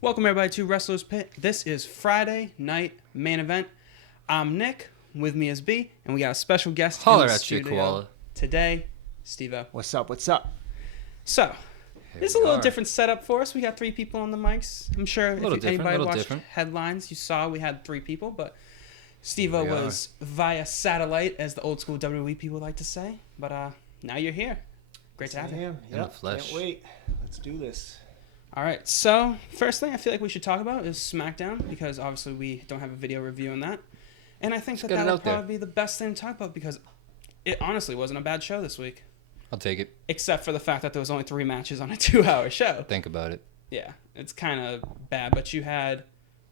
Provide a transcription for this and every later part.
Welcome everybody to Wrestler's Pit. This is Friday night main event. I'm Nick, with me is B, and we got a special guest Holler in the at you, studio Koala. today, Steve-O. What's up? What's up? So, Here this is a we little are. different setup for us. We got 3 people on the mics. I'm sure if anybody watched headlines, you saw we had 3 people, but Steve-O Here we was via satellite, as the old school WWE people like to say. But now you're here. Great to have you. In the flesh. Can't wait. Let's do this. All right, so first thing I feel like we should talk about is Smackdown, because obviously we don't have a video review on that. And I think that would probably be the best thing to talk about, because it honestly wasn't a bad show this week. I'll take it. Except for the fact that there was only 3 matches on a 2-hour show. Think about it. Yeah, it's kind of bad, but you had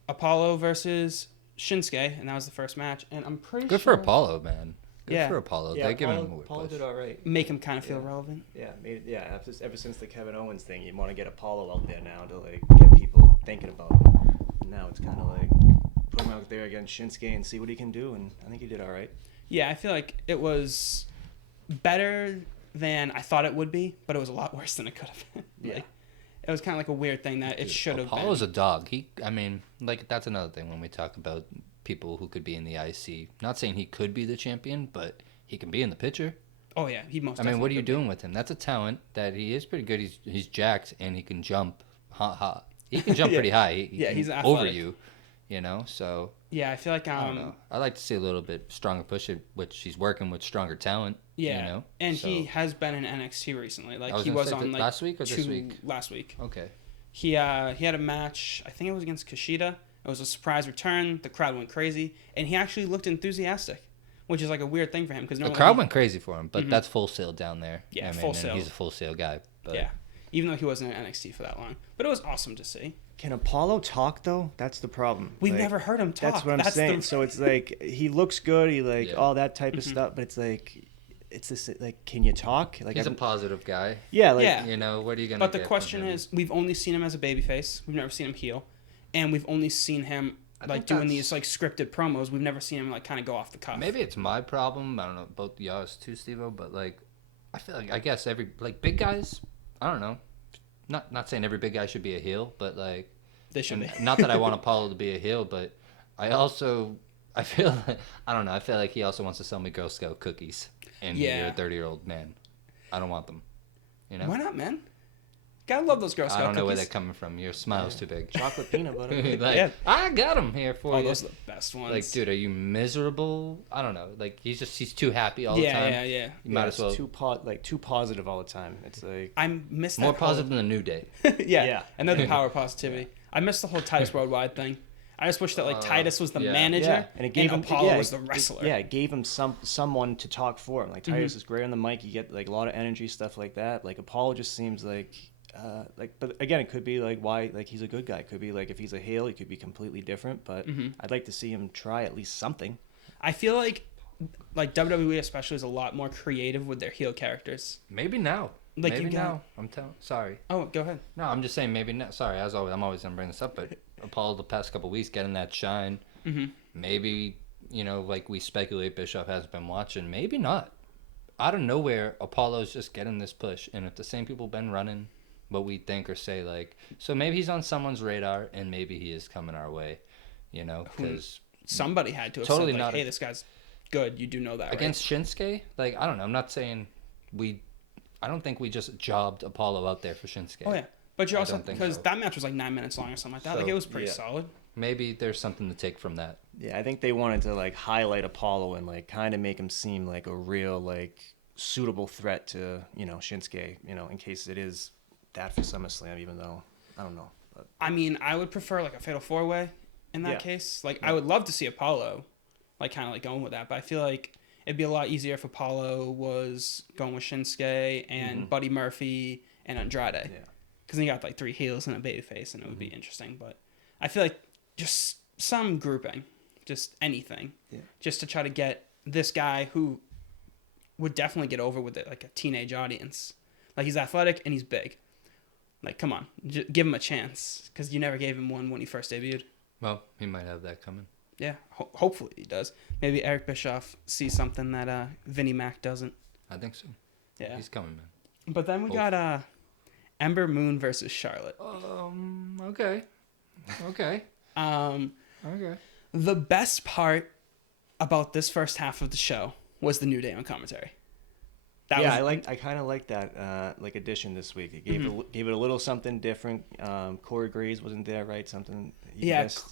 Apollo versus Shinsuke, and that was the first match, and I'm pretty Good sure... for Apollo, man. Good Yeah. for Apollo. Yeah, They give him a Apollo push. did all right. Make him kind of feel relevant. Yeah, ever since the Kevin Owens thing, you want to get Apollo out there now to like get people thinking about him. And now it's kind of like put him out there against Shinsuke and see what he can do, and I think he did all right. Yeah, I feel like it was better than I thought it would be, but it was a lot worse than it could have been. Yeah. It was kind of like a weird thing that it should have been. Apollo's a dog. That's another thing when we talk about people who could be in the IC. Not saying he could be the champion, but he can be in the picture. Oh, yeah, he most I mean, what are you definitely could be. doing with him? That's a talent that he is pretty good. He's jacked and he can jump. He can jump Yeah. pretty high. He Yeah, can he's over athletic. you, So Yeah, I feel like I don't know. I like to see a little bit stronger push, which he's working with stronger talent. Yeah, and So- he has been in NXT recently. Like I was he gonna was say, on like last week or this week? Last week. Okay. He had a match. I think it was against Kushida. It was a surprise return. The crowd went crazy, and he actually looked enthusiastic, which is like a weird thing for him because The crowd went crazy for him, but that's Full Sail down there. Yeah, I mean, Full and Sail. he's a Full Sail guy. But Yeah, even though he wasn't in NXT for that long, but it was awesome to see. Can Apollo talk though? That's the problem. We've Like, never heard him talk. That's what I'm saying. So it's like he looks good. He like Yeah. all that type of stuff, but it's like. It's this like, can you talk? Like he's a positive guy. yeah, like Yeah. What are you gonna? But the get from question him? is, we've only seen him as a babyface. We've never seen him heel, and we've only seen him like think doing that's- these like scripted promos. We've never seen him like kind of go off the cuff. maybe it's my problem. I don't know, both y'all's too, Steve-O, but like, I feel like I guess every like big guys. I don't know. Not saying every big guy should be a heel, but like, They should be. not that I want Apollo to be a heel, but I feel I don't know. I feel like he also wants to sell me Girl Scout cookies, and Yeah. you're a 30-year-old man. I don't want them. You know. Why not, man? Gotta love those Girl Scout I don't know where they're cookies. coming from. Your smile's too big. chocolate peanut butter. Like, Yeah. I got them here for Oh, you. those are the best ones. Like, dude, are you miserable? I don't know. Like, he's too happy all the yeah, time. yeah. You might it's as well. too positive all the time. It's like I miss that More whole- positive than the New Day. yeah, Yeah. another power of positivity. I missed the whole Titus Worldwide thing. I just wish that like Titus was the yeah. manager and it gave him Apollo yeah, was the wrestler. It gave him someone to talk for him. Like Titus is great on the mic. You get like a lot of energy, stuff like that. Like Apollo just seems like but again, it could be like why like he's a good guy. It could be like if he's a heel, he could be completely different. But I'd like to see him try at least something. I feel like WWE especially is a lot more creative with their heel characters. Maybe now. Like, maybe you got- now. I'm telling. Sorry. Oh, go ahead. No, I'm just saying maybe now. Sorry, as always, I'm always gonna bring this up, but Apollo the past couple weeks getting that shine. Maybe like we speculate, Bischoff has been watching. Maybe not. Out of nowhere, Apollo's just getting this push, and if the same people been running what we think or say, like, so maybe he's on someone's radar, and maybe he is coming our way. Because Somebody had to have Totally said like, not hey, a- this guy's good. You do know that, right? against Shinsuke, like, I don't know. I'm not saying I don't think we just jobbed Apollo out there for Shinsuke. Oh yeah, but you I also don't think because so. that match was like 9 minutes long or something like that. So, Like it was pretty yeah. solid. Maybe there's something to take from that. Yeah, I think they wanted to like highlight Apollo and like kind of make him seem like a real like suitable threat to Shinsuke. In case it is that for SummerSlam, even though I don't know. But I mean, I would prefer like a fatal 4-way in that Yeah. case. Like I would love to see Apollo, like kind of like going with that. But I feel like it'd be a lot easier if Apollo was going with Shinsuke and Buddy Murphy and Andrade. Yeah. Because then you got like 3 heels and a babyface, and it would be interesting. But I feel like just some grouping, just anything, just to try to get this guy who would definitely get over with it, like a teenage audience. Like he's athletic and he's big. Like, come on, give him a chance, because you never gave him one when he first debuted. Well, he might have that coming. Yeah, hopefully he does. Maybe Eric Bischoff sees something that Vinnie Mac doesn't. I think so. Yeah. He's coming, man. But then we got Ember Moon versus Charlotte. Okay. Okay. Okay. The best part about this first half of the show was the New Day on commentary. I kind of like that addition this week. It gave it a little something different. Corey Graves wasn't there, right? Something.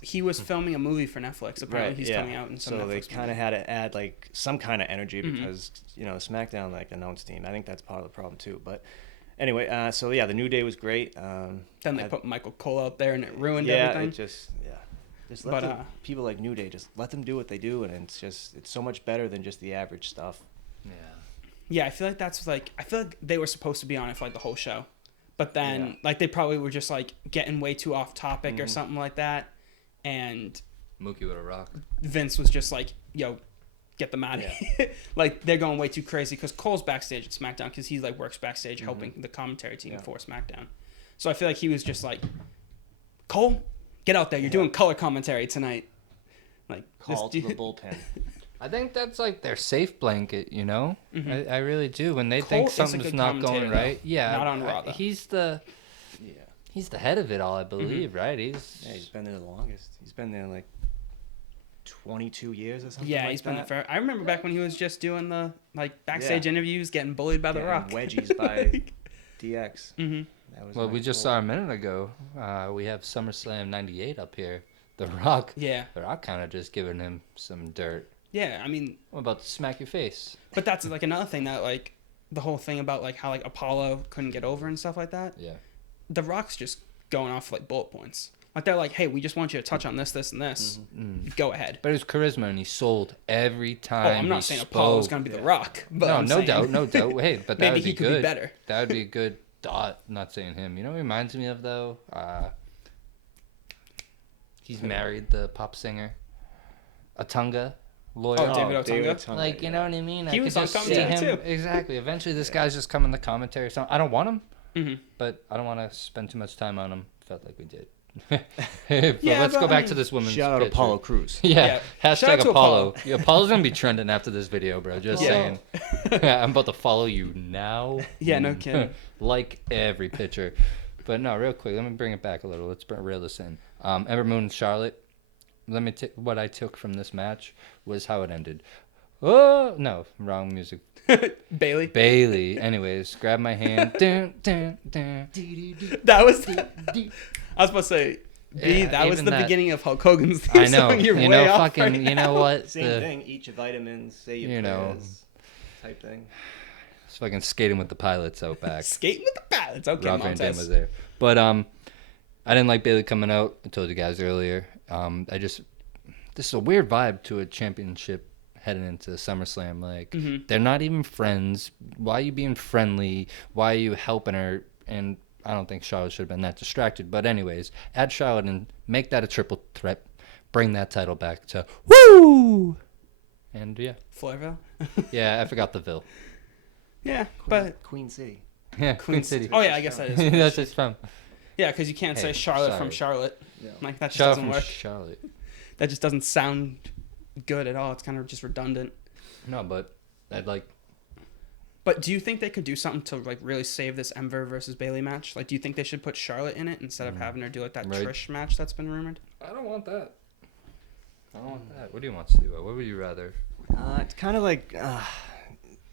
He was filming a movie for Netflix. Apparently, he's coming out in some. So Netflix they kind of had to add like some kind of energy because SmackDown announced team. I think that's part of the problem too. But anyway, the New Day was great. Then they put Michael Cole out there and it ruined everything. Just let people like New Day just let them do what they do, and it's so much better than just the average stuff. Yeah. Yeah, I feel like they were supposed to be on it for like the whole show, but then they probably were just like getting way too off topic or something like that, and Mookie with a rock. Vince was just like, "Yo, get them out of here!" Like they're going way too crazy because Cole's backstage at SmackDown because he works backstage helping the commentary team for SmackDown. So I feel like he was just like, "Cole, get out there! You're doing color commentary tonight." Like call to the bullpen. I think that's like their safe blanket, Mm-hmm. I really do. When they Cole think something's not going right, not on Raw. He's the head of it all, I believe, right? He's been there the longest. He's been there like 22 years or something. Yeah, he's been there forever. I remember back when he was just doing the backstage interviews, getting bullied by The Rock, wedgies by DX. Mm-hmm. We just saw a minute ago. We have SummerSlam '98 up here. The Rock. Yeah. The Rock kind of just giving him some dirt. Yeah, I mean. What about to smack your face? But that's like another thing that the whole thing about how Apollo couldn't get over and stuff like that. Yeah. The Rock's just going off bullet points. They're like, hey, we just want you to touch on this, this, and this. Mm-hmm. Go ahead. But it was charisma, and he sold every time. I'm not saying Apollo's gonna be The Rock. But no doubt. Hey, but that maybe would be he could good. be better. That would be a good thought. Not saying him. You know what he reminds me of though? He's married the pop singer, Atunga. Lawyer. David Otunga. You know what I mean? He was on commentary too. Exactly. Eventually, this guy's just coming to commentary. So I don't want him, but I don't want to spend too much time on him. Felt like we did. Let's go back to this woman's shout out picture. Apollo Crews. Yeah. Hashtag Apollo. Yeah, Apollo's gonna be trending after this video, bro. Just saying. I'm about to follow you now. Yeah, no kidding. Like every picture. But no, real quick, let me bring it back a little. Let's reel this in. Ember Moon and Charlotte. What I took from this match was how it ended. Oh no, wrong music. Bailey. Anyways, grab my hand. Dun, dun, dun. That was. I was supposed to say. That was the beginning of Hulk Hogan's theme I know. song. You're way off right you know what? Same thing. Eat your vitamins. Say your prayers. Type thing. It's fucking skating with the pilots out back. Skating with the pilots. Okay, Rob Van Dam was there, but I didn't like Bailey coming out. I told you guys earlier. This is a weird vibe to a championship heading into SummerSlam. They're not even friends. Why are you being friendly? Why are you helping her? And I don't think Charlotte should have been that distracted. But anyways, add Charlotte and make that a triple threat. Bring that title back to Woo! And yeah. Floorville? Yeah, I forgot the Ville. Yeah, but Queen City. Yeah, Queen City. Oh yeah, I guess that is. That's just from. Yeah, because you can't say Charlotte from Charlotte. Yeah. That just Charlotte doesn't from work. Charlotte. That just doesn't sound good at all. It's kind of just redundant. No, but I'd like. But do you think they could do something to really save this Ember versus Bailey match? Do you think they should put Charlotte in it instead of having her do that Trish match that's been rumored? I don't want that. What do you want to do? What would you rather? It's kind of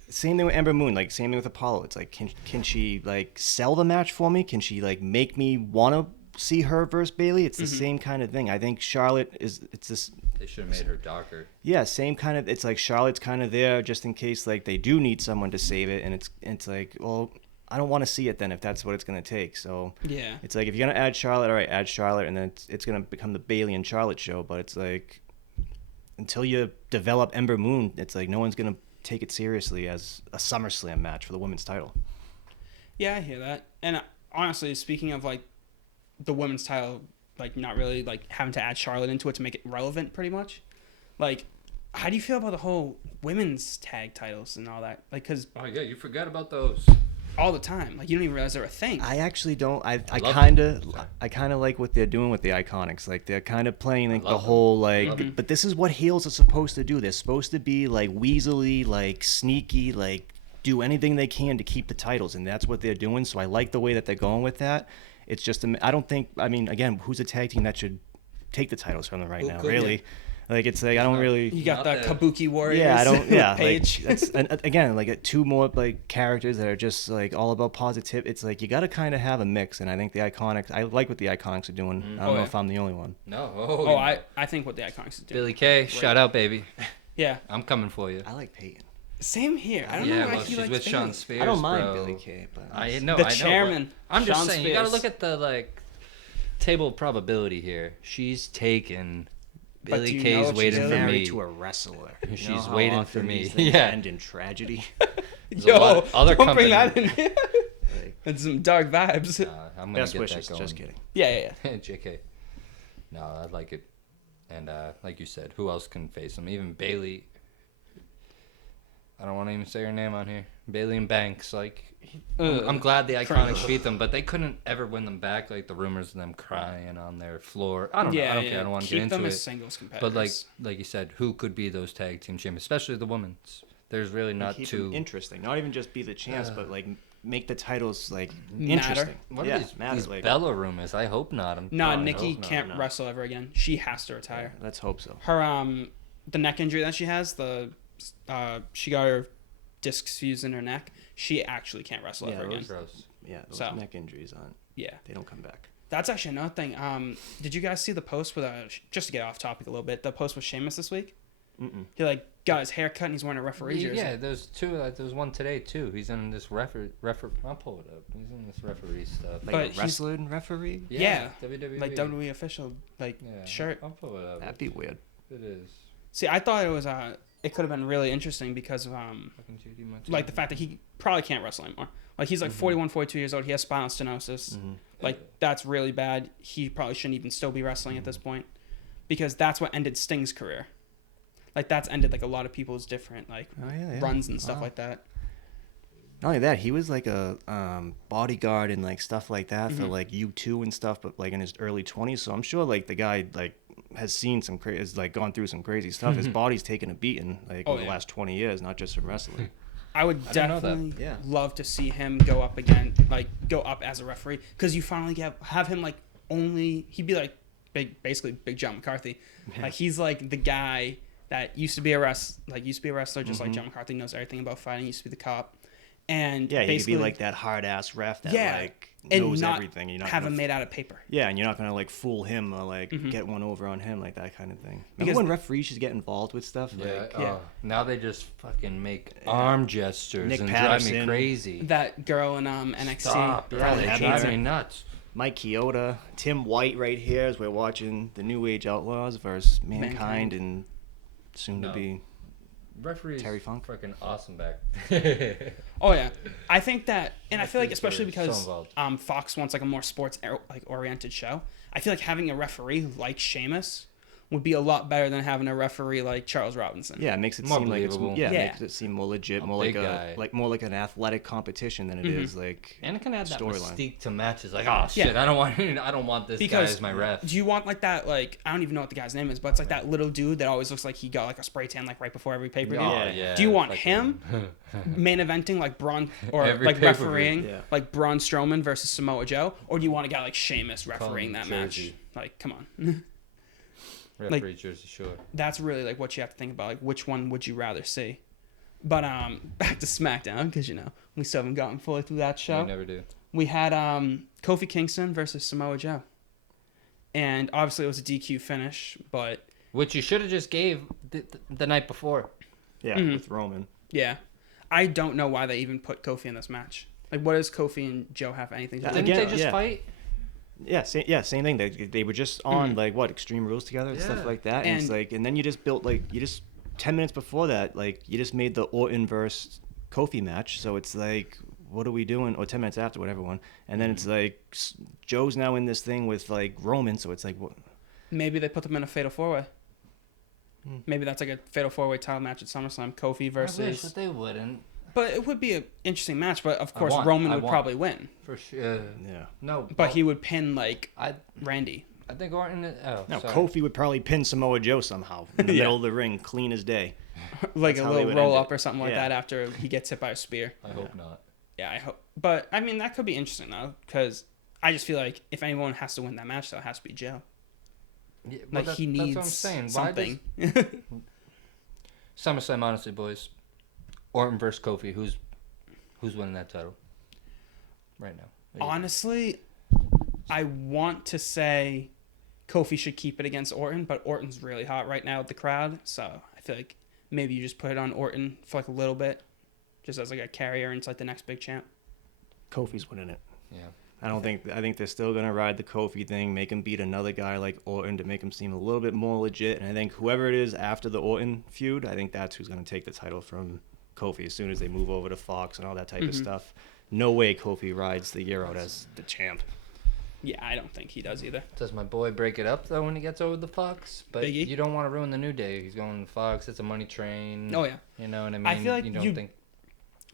same thing with Ember Moon. Same thing with Apollo. It's can she sell the match for me? Can she make me want to see her versus Bailey? It's the same kind of thing. I think Charlotte is. It's this. They should have made her darker. Yeah, same kind of. It's Charlotte's kind of there just in case they do need someone to save it, and it's well, I don't want to see it then if that's what it's gonna take. So yeah, it's if you're gonna add Charlotte, all right, add Charlotte, and then it's gonna become the Bailey and Charlotte show. But it's until you develop Ember Moon, it's no one's gonna take it seriously as a SummerSlam match for the women's title. Yeah, I hear that. And honestly, speaking of the women's title, not really having to add Charlotte into it to make it relevant, pretty much. How do you feel about the whole women's tag titles and all that? Because oh yeah, you forgot about those all the time. You don't even realize they're a thing. I actually don't. I kind of like what they're doing with the Iconics. They're kind of playing the whole But this is what heels are supposed to do. They're supposed to be weaselly, sneaky, do anything they can to keep the titles, and that's what they're doing. So I like the way that they're going with that. It's just I don't think. I mean, again, who's a tag team that should take the titles from them right now? could, Really, like it's like I don't really. You got the Not Kabuki Warriors. Yeah, I don't. Yeah, like, Page. that's and again like two more like characters that are just like all about positive. It's like you got to kind of have a mix, and I think the Iconics. I like what the Iconics are doing. I don't know if I'm the only one. No. Oh, I think what the Iconics are doing. Billy Kay, shout out, baby. Yeah. I'm coming for you. I like Peyton. Same here. I don't know Yeah, why well, he she's likes with Bailey. Sean Spears. I don't mind bro. Billy Kay, but I know. The I know, chairman, but I'm just Sean saying, you gotta Spears. look at the like table of probability here. She's taken. But Billy do you know Kay's if waiting she's for married me. to a wrestler. You She's know how waiting often for me. these things Yeah. end in tragedy. There's a lot of other don't bring company- that in here. Like, That's some dark vibes. I'm gonna best get wishes. that going. Just kidding. Yeah. JK. No, I like it. And like you said, who else can face him? Even Bailey. I don't want to even say her name on here. Bailey and Banks. Like, I'm glad the Iconics beat them, but they couldn't ever win them back. Like the rumors of them crying on their floor. I don't know. I don't care. I don't want to Keep get into them it. as singles competitors. But like you said, who could be those tag team champions, especially the women's? There's really not Keep too them interesting. Not even just be the champs, but like make the titles like Matter. interesting. What yeah, are these, matter, these like, Bella rumors? I hope not. Nah, I Nikki hope not. can't wrestle ever again. She has to retire. let's hope so. Her the neck injury that she has, she got her discs fused in her neck. She actually can't wrestle ever again. Gross. Yeah, those So. neck injuries aren't. Yeah. They don't come back. That's actually another thing. Did you guys see the post with just to get off topic a little bit? The post with Sheamus this week. He like got his hair cut and he's wearing a referee jersey. Yeah, there's two. There's one today too. He's in this refer. I'll pull it up. He's in this referee stuff. Like But a he's- wrestling referee? Yeah. WWE. Like WWE official shirt. I'll pull it up. That'd be weird. It is. See, I thought it was it could have been really interesting because of Fucking JD Martinez. like the fact that he probably can't wrestle anymore. Like he's like 41, 42 years old. He has spinal stenosis. Like that's really bad. He probably shouldn't even still be wrestling at this point because that's what ended Sting's career. Like that's ended like a lot of people's different like runs and stuff like that. Not only that, he was like a bodyguard and like stuff like that for like U2 and stuff, but like in his early 20s. So I'm sure like the guy like has seen some has like gone through some crazy stuff. His body's taken a beating like over the last 20 years, not just from wrestling. I would didn't know that. definitely Yeah. love to see him go up again, like go up as a referee, because you finally have him like he'd be like basically Big John McCarthy, like he's like the guy that used to be a wrestler, just like John McCarthy knows everything about fighting. Used to be the cop, and Yeah, he could be basically like that hard ass ref that like and knows not everything. You're not have gonna him made out of paper. Yeah, and you're not gonna like fool him or like get one over on him, like that kind of thing. Remember Because- when referees just get involved with stuff? Yeah. Like, Yeah. Now they just fucking make arm gestures Nick and drive me Patterson. crazy. That girl in NXT. Stop. Yeah, Probably they happy drive to- me nuts. Mike Chioda, Tim White right here as we're watching the New Age Outlaws versus Mankind and soon to be Referees Terry Funk. freaking awesome back. Oh yeah, I think that, and I feel like Referees especially are because so involved. Fox wants like a more sports oriented show. I feel like having a referee like Sheamus would be a lot better than having a referee like Charles Robinson. Yeah, it makes it More seem like it's, believable. yeah, Yeah. makes it seem more legit, A more like big guy. more like an athletic competition than it is like And it can add that storyline. mystique to matches. Like, oh shit, I don't want this guy Because as my ref. do you want like that, like I don't even know what the guy's name is, but it's like that little dude that always looks like he got like a spray tan like right before every pay per view. Oh, yeah. Do you want fucking- him main eventing like Braun or Every like pay-per-view. refereeing Yeah. like Braun Strowman versus Samoa Joe, or do you want a guy like Sheamus Call refereeing him that Jersey. match? Like, come on. Referee jersey, sure. That's really like what you have to think about, like which one would you rather see. But back to SmackDown, because we still haven't gotten fully through that show. We never do. We had Kofi Kingston versus Samoa Joe, and obviously it was a DQ finish, but Which you should have just gave the night before. Yeah, with Roman. yeah, I don't know why they even put Kofi in this match. Like, what does Kofi and Joe have anything to do? Didn't with? they Again, just yeah. fight? Same thing. They were just on like what Extreme Rules together and stuff Yeah. like that. And it's And- like, and then you just built 10 minutes before that, like you just made the Orton versus Kofi match. So it's like, what are we doing? Or 10 minutes after, whatever one. And then it's like Joe's now in this thing with like Roman. So it's like, what? Maybe they put them in a fatal four-way. Maybe that's like a fatal four-way title match at SummerSlam. Kofi versus. I wish, but they wouldn't. But it would be an interesting match. But of course, want- Roman I would want. probably win. For sure. Yeah. No. But he would pin like I Randy. think Orton. Oh, No, sorry. Kofi would probably pin Samoa Joe somehow in the Yeah. middle of the ring, clean as day. Like That's a how they little would roll end up it. or something like Yeah. that after he gets hit by a spear. I hope not. Yeah, I hope. But I mean, that could be interesting though, because I just feel like if anyone has to win that match, though, it has to be Joe. Yeah, Like, he needs that's what I'm saying. something. SummerSlam, honestly, boys. Orton versus Kofi. Who's winning that title right now? Honestly, I want to say Kofi should keep it against Orton, but Orton's really hot right now with the crowd, so I feel like maybe you just put it on Orton for like a little bit, just as like a carrier into like the next big champ. Kofi's winning it. Yeah. I think they're still gonna ride the Kofi thing, make him beat another guy like Orton to make him seem a little bit more legit. And I think whoever it is after the Orton feud, I think that's who's gonna take the title from Kofi as soon as they move over to Fox and all that type of stuff. No way Kofi rides the year out as the champ. Yeah, I don't think he does either. Does my boy break it up though when he gets over the Fox? But Biggie? You don't want to ruin the New Day. He's going to Fox. It's a money train. Oh yeah. You know what I mean? I feel like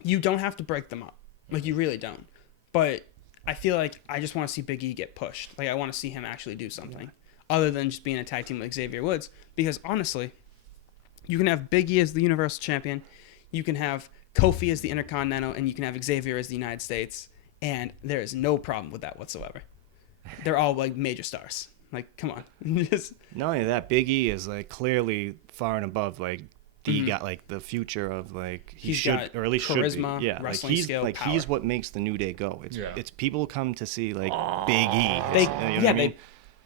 you don't have to break them up. Like, you really don't. But I feel like I just want to see Big E get pushed. Like, I want to see him actually do something other than just being a tag team like Xavier Woods. Because honestly, you can have Big E as the Universal Champion, you can have Kofi as the Intercontinental, and you can have Xavier as the United States, and there is no problem with that whatsoever. They're all like major stars. Like, come on. Just, Not only that, Big E is like clearly far and above like the guy, like the future of like He's should, got or at least charisma, should be. Yeah, wrestling like he's skill, like power. he's what makes the New Day go. It's people come to see like Big E. They, You know what I mean? they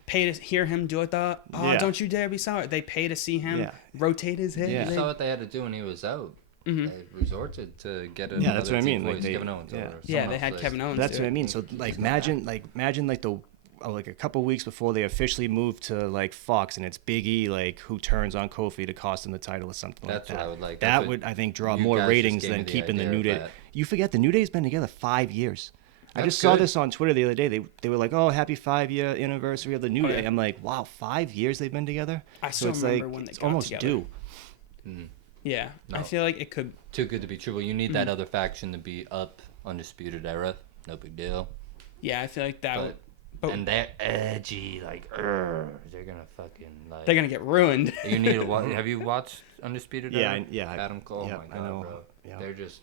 pay to hear him do it. Yeah. Don't you dare be sour. They pay to see him rotate his head. Yeah. You saw what they had to do when he was out. They resorted to get another Yeah, that's what I mean. voice, Like Kevin Owens. Or Yeah, they someone had else. Kevin Owens. That's do what I it. mean. So like imagine the like a couple weeks before they officially moved to like Fox, and it's Big E like who turns on Kofi to cost him the title or something That's like that. what I would like. That That's would, what I think, draw you more guys just ratings gave me than the keeping the idea New of Day. that. You forget the New Day's been together 5 years. I That's just saw good. this on Twitter the other day. They were like, "Oh, happy 5-year anniversary of the New Oh, Day." yeah. I'm like, "Wow, 5 years they've been together." I So still it's remember like when they it's got almost together. due. Yeah, I No. feel like it could. Too good to be true. Well, you need that other faction to be up, Undisputed Era. No big deal. Yeah, I feel like that would. But And they're edgy, like, they're gonna fucking like. they're gonna get ruined. You need to watch. Have you watched Undisputed Yeah, Era? yeah, Adam Cole. yeah, Oh my I god, know. bro. Yeah. They're just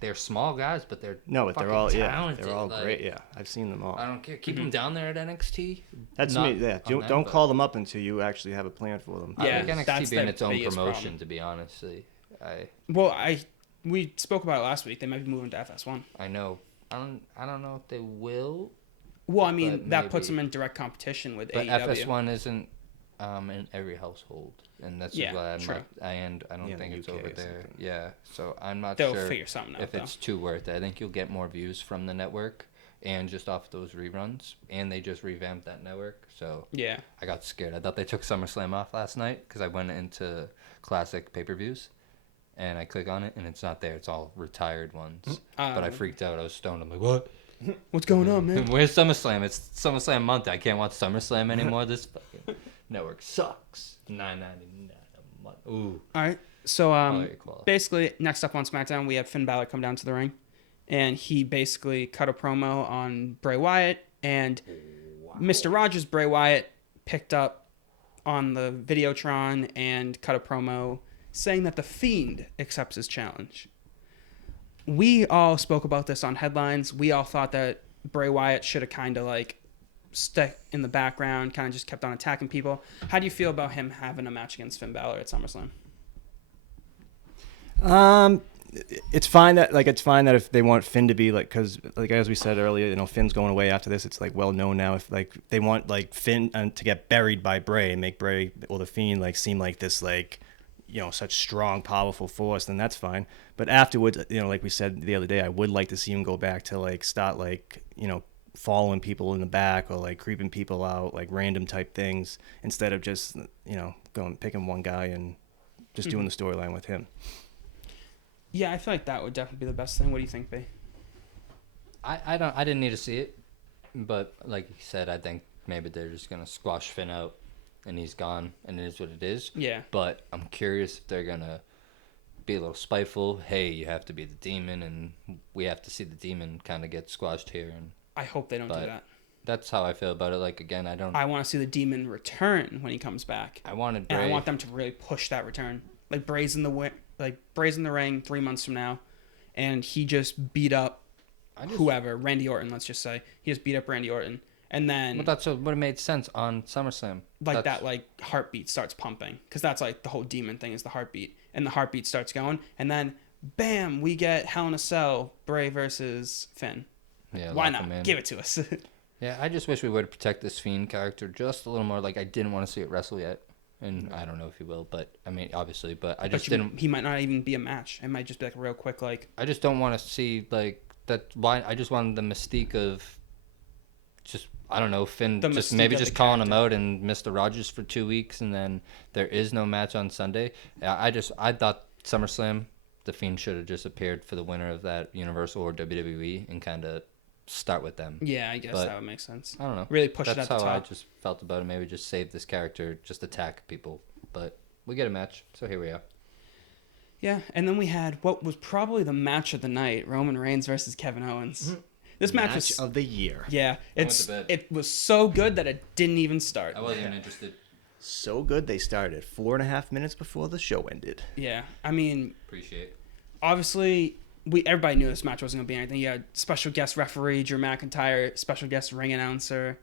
they're small guys, but they're No, but they're fucking all talented. they're all like, great. Yeah, I've seen them all. I don't care. Keep them down there at NXT. That's Not me. Yeah, on that, don't but- call them up until you actually have a plan for them. Yeah, I like NXT that's being their its own biggest promotion. problem. To be honestly, Well, we spoke about it last week. They might be moving to FS1. I know. I don't know if they will. Well, I mean, But that puts maybe. them in direct competition with But AEW. FS1 isn't in every household, and that's Yeah, why I'm true. not. I don't Yeah, think the it's UK over or there. something. Yeah, so I'm not They'll sure figure something out, if though. it's too worth it. I think you'll get more views from the network and just off those reruns, and they just revamped that network. So Yeah. I got scared. I thought they took SummerSlam off last night because I went into classic pay-per-views, and I click on it, and it's not there. It's all retired ones. But I freaked out. I was stoned. I'm like, what? What's going on, man? Where's SummerSlam? It's SummerSlam month. I can't watch SummerSlam anymore. This fucking network sucks. $9.99 a month. Ooh. All right. So Quality. basically, next up on SmackDown, we have Finn Balor come down to the ring, and he basically cut a promo on Bray Wyatt, and Mr. Rogers Bray Wyatt picked up on the Videotron and cut a promo saying that The Fiend accepts his challenge. We all spoke about this on headlines. We all thought that Bray Wyatt should have kind of like stuck in the background, kind of just kept on attacking people. How do you feel about him having a match against Finn Balor at SummerSlam? It's fine that if they want Finn to be like, because like as we said earlier, you know, Finn's going away after this. It's like well known now. If like they want like Finn to get buried by Bray and make Bray or the Fiend like seem like this like, you know, such strong, powerful force, then that's fine. But afterwards, you know, like we said the other day, I would like to see him go back to like start like, you know, following people in the back or like creeping people out, like random type things, instead of just, you know, picking one guy and just doing the storyline with him. Yeah, I feel like that would definitely be the best thing. What do you think, B? I didn't need to see it, but like you said, I think maybe they're just gonna squash Finn out, and he's gone, and it is what it is. Yeah. But I'm curious if they're gonna be a little spiteful. Hey, you have to be the demon, and we have to see the demon kind of get squashed here, and I hope they don't do But- that. that's how I feel about it. Like again, I want to see the demon return when he comes back. I wanted And Bray. I want them to really push that return. Like Bray's in the ring 3 months from now, and he just beat up whoever, Randy Orton, let's just say. He just beat up Randy Orton. And then... But that's what would have made sense on SummerSlam. That heartbeat starts pumping. Because that's like the whole demon thing is the heartbeat. And the heartbeat starts going. And then, bam, we get Hell in a Cell, Bray versus Finn. Yeah, why not? Give it to us. Yeah, I just wish we would protect this Fiend character just a little more. Like, I didn't want to see it wrestle yet. And I don't know if he will, but I mean, obviously, but I just didn't. He might not even be a match. It might just be like a real quick, like. I just don't want to see like that. Why? I just wanted the mystique of just, I don't know, Finn just maybe just calling him out and Mr. Rogers for 2 weeks, and then there is no match on Sunday. I thought SummerSlam, the Fiend should have just appeared for the winner of that Universal or WWE and kind of start with them. Yeah, I guess that would make sense. I don't know. Really push it at the top. That's how I just felt about it. Maybe just save this character, just attack people. But we get a match, so here we are. Yeah, and then we had what was probably the match of the night: Roman Reigns versus Kevin Owens. Mm-hmm. This match was of the year. Yeah, it was so good that it didn't even start. I wasn't even interested. So good they started 4.5 minutes before the show ended. Yeah, I mean, appreciate. Obviously, everybody knew this match wasn't gonna be anything. You had special guest referee Drew McIntyre, special guest ring announcer,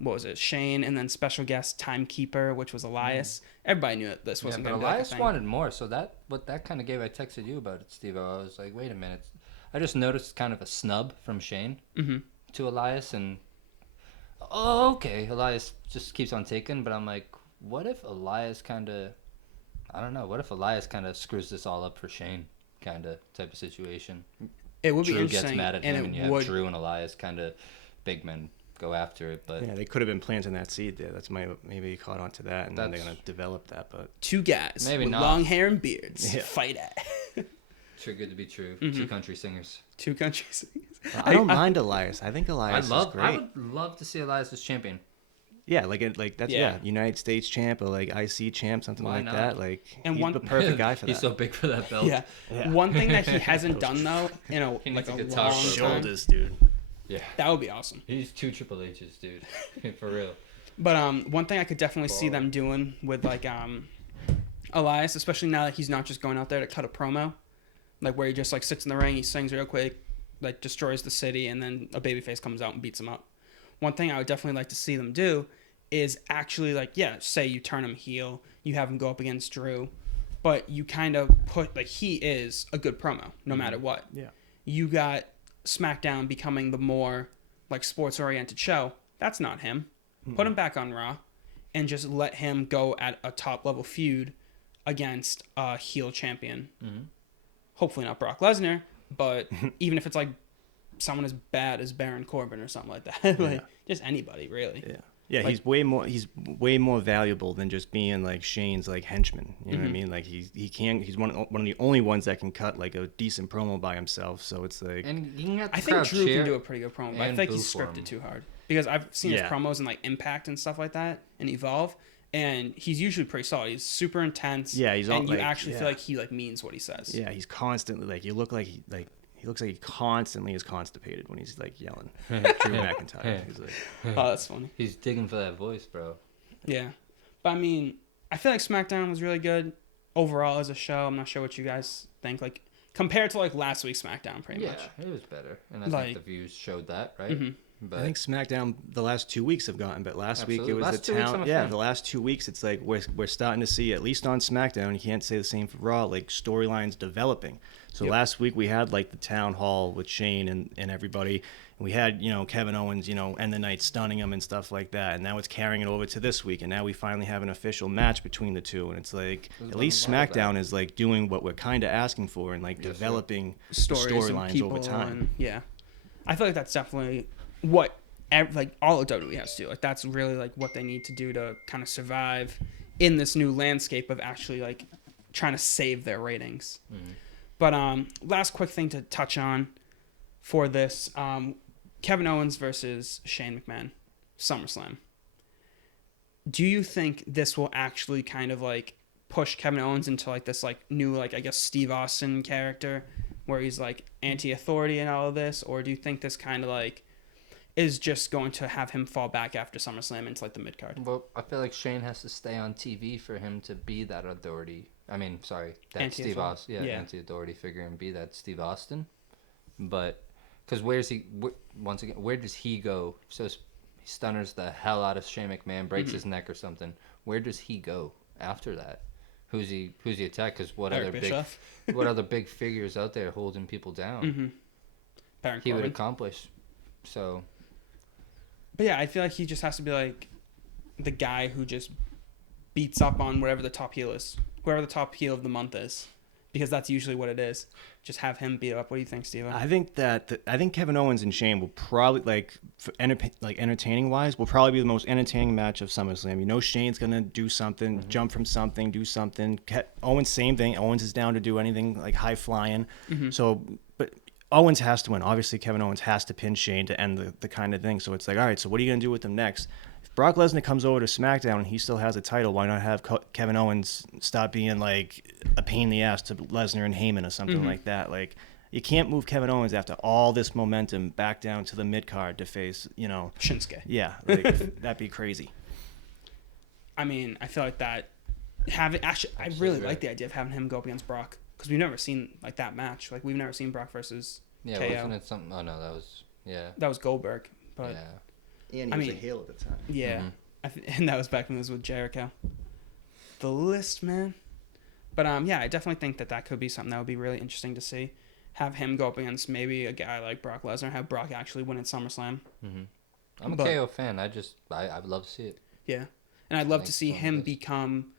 what was it, Shane, and then special guest timekeeper, which was Elias. Everybody knew that this wasn't gonna be Elias like wanted more, so that kind of gave. I texted you about it, Steve. I was like, wait a minute. I just noticed kind of a snub from Shane to Elias, and okay, Elias just keeps on taking. But I'm like, what if Elias kind of, I don't know, what if Elias kind of screws this all up for Shane? Kind of type of situation. It would be Drew interesting. Gets mad at him, and you have Drew and Elias kind of big men go after it. But yeah, they could have been planting that seed there. That's maybe caught on to that, and then they're gonna develop that. But two guys with long hair and beards fight at. Too good to be true. Two country singers. Two country singers. I don't mind Elias. I think Elias is great. I would love to see Elias as champion. Yeah, like that's United States champ or like IC champ, something like that. Like, and he's the perfect guy for that. He's so big for that belt. Yeah. One thing that he hasn't done though, like a long shoulders, dude. Yeah. That would be awesome. He's 2 Triple H's, dude. For real. But one thing I could definitely see them doing with like Elias, especially now that he's not just going out there to cut a promo, like where he just like sits in the ring, he sings real quick, like destroys the city, and then a babyface comes out and beats him up. One thing I would definitely like to see them do is actually like, say you turn him heel, you have him go up against Drew, but you kind of put like he is a good promo no matter what. Yeah. You got Smackdown becoming the more like sports oriented show. That's not him. Put him back on Raw and just let him go at a top level feud against a heel champion. Hopefully not Brock Lesnar, but even if it's like someone as bad as Baron Corbin or something like that, like just anybody really. Yeah. Yeah, like, he's way more valuable than just being like Shane's like henchman. You know what I mean? Like he's one of the only ones that can cut like a decent promo by himself. So it's like, and you can get the I think crowd Drew cheer can do a pretty good promo, but I feel like he's scripted too hard because I've seen his promos in like Impact and stuff like that and Evolve, and he's usually pretty solid. He's super intense. Yeah, he's and you actually feel like he like means what he says. Yeah, he's constantly like he looks like he constantly is constipated when he's like yelling. Drew McIntyre. He's like, oh, that's funny. He's digging for that voice, bro. Yeah, but I mean, I feel like SmackDown was really good overall as a show. I'm not sure what you guys think, like compared to like last week's SmackDown, pretty much. Yeah, it was better, and I think the views showed that, right? But I think SmackDown the last 2 weeks have gotten, but last week it was the town. Yeah, the last 2 weeks it's like we're starting to see, at least on SmackDown. You can't say the same for Raw. Like storylines developing. So last week we had like the town hall with Shane and everybody. And we had Kevin Owens end the night stunning him and stuff like that. And now it's carrying it over to this week. And now we finally have an official match between the two. And it's like at least SmackDown is like doing what we're kind of asking for and like developing storylines over time. I feel like that's definitely what like all of WWE has to do. Like that's really like what they need to do to kind of survive in this new landscape of actually like trying to save their ratings. But last quick thing to touch on for this, Kevin Owens versus Shane McMahon, SummerSlam. Do you think this will actually kind of like push Kevin Owens into like this like new like I guess Steve Austin character where he's like anti-authority and all of this, or do you think this kind of like is just going to have him fall back after SummerSlam into like the mid card? Well, I feel like Shane has to stay on TV for him to be that authority. I mean, sorry, that Steve Austin, anti-authority figure and be that Steve Austin. But Because once again, where does he go? So he stunners the hell out of Shane McMahon, breaks his neck or something. Where does he go after that? Who's he attack? Because what other big figures out there holding people down? He would accomplish. So. But yeah, I feel like he just has to be like the guy who just beats up on whatever the top heel is, whoever the top heel of the month is, because that's usually what it is. Just have him beat up. What do you think, Steven? I think Kevin Owens and Shane will probably entertaining wise will probably be the most entertaining match of SummerSlam. You know, Shane's gonna do something, jump from something, do something. Owens, same thing. Owens is down to do anything like high flying. So, but Owens has to win. Obviously, Kevin Owens has to pin Shane to end the kind of thing. So it's like, all right, so what are you gonna do with him next? If Brock Lesnar comes over to SmackDown and he still has a title, why not have Kevin Owens stop being like a pain in the ass to Lesnar and Heyman or something like that? Like, you can't move Kevin Owens after all this momentum back down to the mid card to face, Shinsuke. Yeah, like, that'd be crazy. I mean, I feel like that I really like the idea of having him go up against Brock, because we've never seen like that match. Like, we've never seen Brock versus KO. Wasn't it something? Oh no, that was Goldberg. But and he was a heel at the time. Yeah, and that was back when it was with Jericho. The list, man. But yeah, I definitely think that could be something that would be really interesting to see. Have him go up against maybe a guy like Brock Lesnar. Have Brock actually win at SummerSlam. I'm a KO fan. I'd love to see it. Yeah, and I'd love to see him become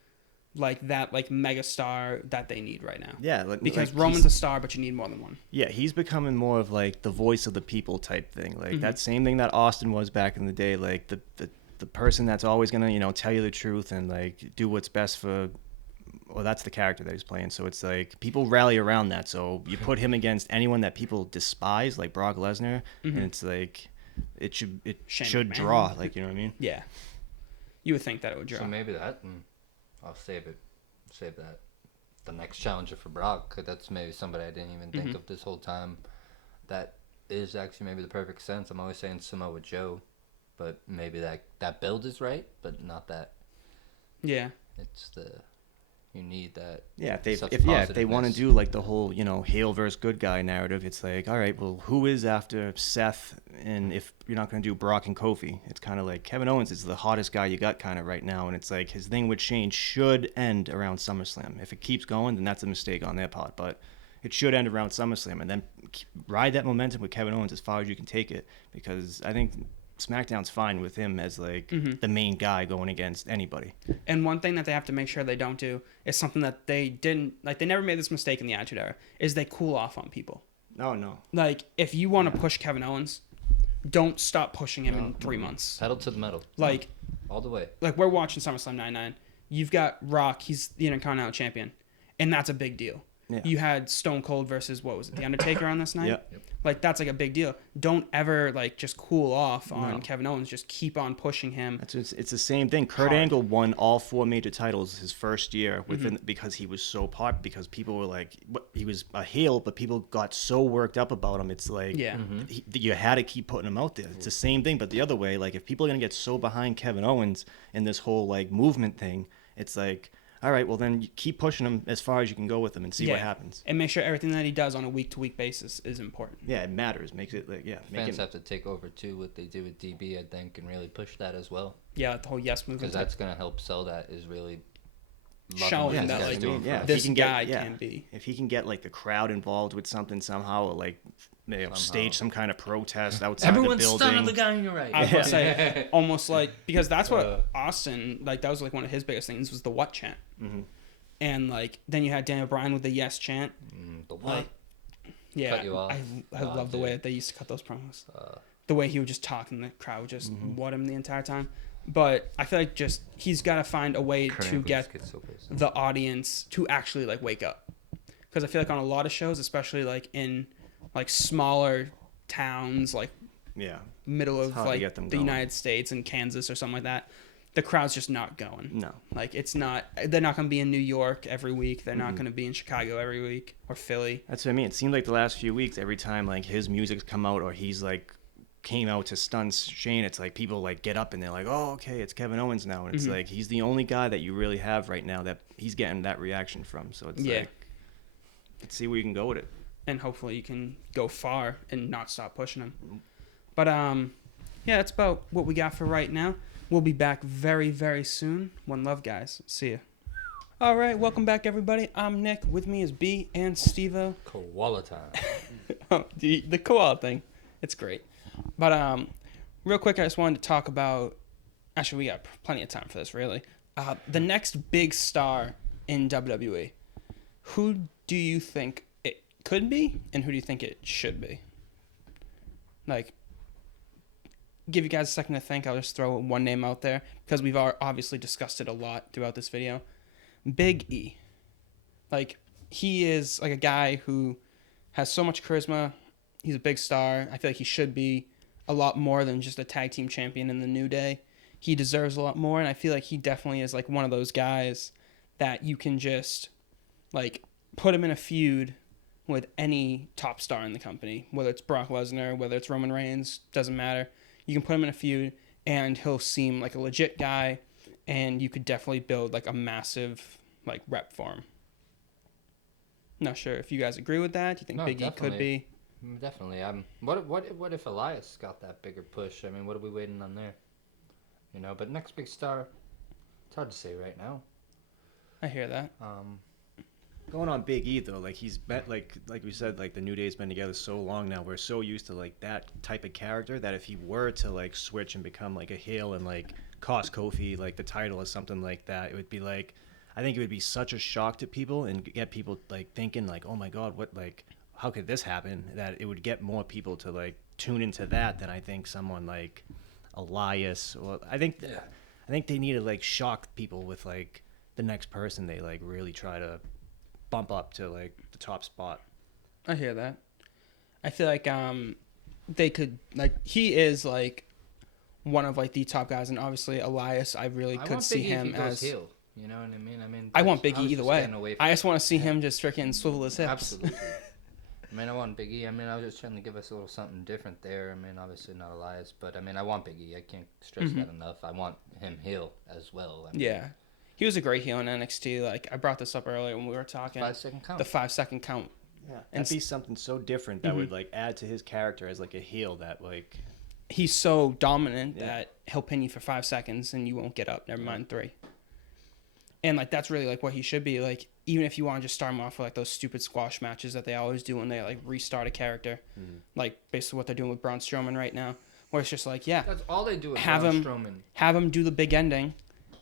like that, like mega star that they need right now. Yeah, because Roman's a star, but you need more than one. Yeah, he's becoming more of like the voice of the people type thing. Like that same thing that Austin was back in the day. Like the person that's always gonna tell you the truth and like do what's best for. Well, that's the character that he's playing. So it's like people rally around that. So you put him against anyone that people despise, like Brock Lesnar, and it's like it should draw. Like, you know what I mean? Yeah, you would think that it would draw. So maybe that. I'll save that. The next challenger for Brock, 'cause that's maybe somebody I didn't even think of this whole time. That is actually maybe the perfect sense. I'm always saying Samoa Joe, but maybe that build is right, but not that. Yeah. You need that. Yeah, if they want to do like the whole heel versus good guy narrative, it's like, all right, well, who is after Seth? And if you're not going to do Brock and Kofi, it's kind of like Kevin Owens is the hottest guy you got kind of right now, and it's like his thing with Shane should end around SummerSlam. If it keeps going, then that's a mistake on their part, but it should end around SummerSlam, and then ride that momentum with Kevin Owens as far as you can take it, because I think SmackDown's fine with him as like the main guy going against anybody. And one thing that they have to make sure they don't do is something that they didn't, like, they never made this mistake in the Attitude Era, is they cool off on people. No. Like, if you want to push Kevin Owens, don't stop pushing him in 3 months. Pedal to the metal. Like, all the way. Like, we're watching SummerSlam 99. You've got Rock, he's the Intercontinental Champion, and that's a big deal. Yeah. You had Stone Cold versus, what was it, The Undertaker on this night? Yep. Like, that's like a big deal. Don't ever like just cool off on Kevin Owens. Just keep on pushing him. It's the same thing. Kurt Angle won all 4 major titles his first year because he was so popular, because people were like, he was a heel, but people got so worked up about him. It's like, you had to keep putting him out there. It's the same thing, but the other way. Like, if people are going to get so behind Kevin Owens in this whole like movement thing, it's like, all right, well, then you keep pushing him as far as you can go with him and see what happens. And make sure everything that he does on a week-to-week basis is important. Yeah, it matters. Makes it like, Fans have to take over, too, what they do with DB, I think, and really push that as well. Yeah, the whole yes movement. Because that's going to help sell that, is really showing that, like, this guy can be. If he can get, like, the crowd involved with something somehow, or, like, stage some kind of protest outside the building. Everyone's stunned the guy on your right. I was going to say, almost like, because that's what Austin, like, that was, like, one of his biggest things was the what chant. And, like, then you had Daniel Bryan with the yes chant. The what? Like, yeah, cut you off. I love the way that they used to cut those promos. The way he would just talk and the crowd would just what him the entire time. But I feel like just he's got to find a way to get the audience to actually, like, wake up. Because I feel like on a lot of shows, especially, like, in, like, smaller towns, like, middle of, like, the United States and Kansas or something like that, the crowd's just not going. No. Like, it's not, they're not going to be in New York every week. They're not going to be in Chicago every week or Philly. That's what I mean. It seemed like the last few weeks, every time, like, his music's come out or he's, like, came out to stun Shane, it's like people, like, get up and they're like, oh, okay, it's Kevin Owens now. And it's like, he's the only guy that you really have right now that he's getting that reaction from. So it's like, let's see where you can go with it. and hopefully you can go far and not stop pushing him. But yeah, that's about what we got for right now. We'll be back very, very soon. One love, guys. See ya. All right, welcome back, everybody. I'm Nick. With me is B and Steve-O. Koala time. Oh, the koala thing. It's great. But real quick, I just wanted to talk about... Actually, we got plenty of time for this, really. The next big star in WWE. Who do you think it could be, and who do you think it should be? Like, give you guys a second to think. I'll just throw one name out there, because we've obviously discussed it a lot throughout this video. Big E. Like, he is like a guy who has so much charisma. He's a big star. I feel like he should be a lot more than just a tag team champion in the New Day. He deserves a lot more, and I feel like he definitely is like one of those guys that you can just like put him in a feud with any top star in the company, whether it's Brock Lesnar, whether it's Roman Reigns, doesn't matter. You can put him in a feud, and he'll seem like a legit guy, and you could definitely build like a massive like rep for him. Not sure if you guys agree with that. Do you think No, Big E could be? Definitely. What if Elias got that bigger push? I mean, what are we waiting on there? You know, but next big star, it's hard to say right now. I hear that. Going on Big E though, like he's bet like we said, like the New Day's been together so long now. We're so used to like that type of character that if he were to like switch and become like a heel and like cost Kofi like the title or something like that, it would be like, I think it would be such a shock to people and get people like thinking like, oh my God, what, like how could this happen? That it would get more people to like tune into that than I think someone like Elias. Or I think they need to like shock people with like the next person they like really try to bump up to like the top spot. I hear that. I feel like they could like he is like one of like the top guys, and obviously Elias, I really could see him as heel. You know what I mean? I want Big E either way. I just want to see him just freaking swivel his hips. Absolutely. I mean, I want Big E. I mean, I was just trying to give us a little something different there. I mean, obviously not Elias, but I mean, I want Big E. I can't stress that enough. I want him heel as well. I mean, yeah. He was a great heel in NXT. Like, I brought this up earlier when we were talking. 5-second count. The 5-second count. Yeah. That'd be something so different that would like add to his character as like a heel that like... He's so dominant that he'll pin you for 5 seconds and you won't get up. Never mind 3. And like that's really like what he should be. Like even if you want to just start him off with like those stupid squash matches that they always do when they like restart a character, like basically what they're doing with Braun Strowman right now, where it's just like that's all they do. With have Braun him Strowman. Have him do the big ending,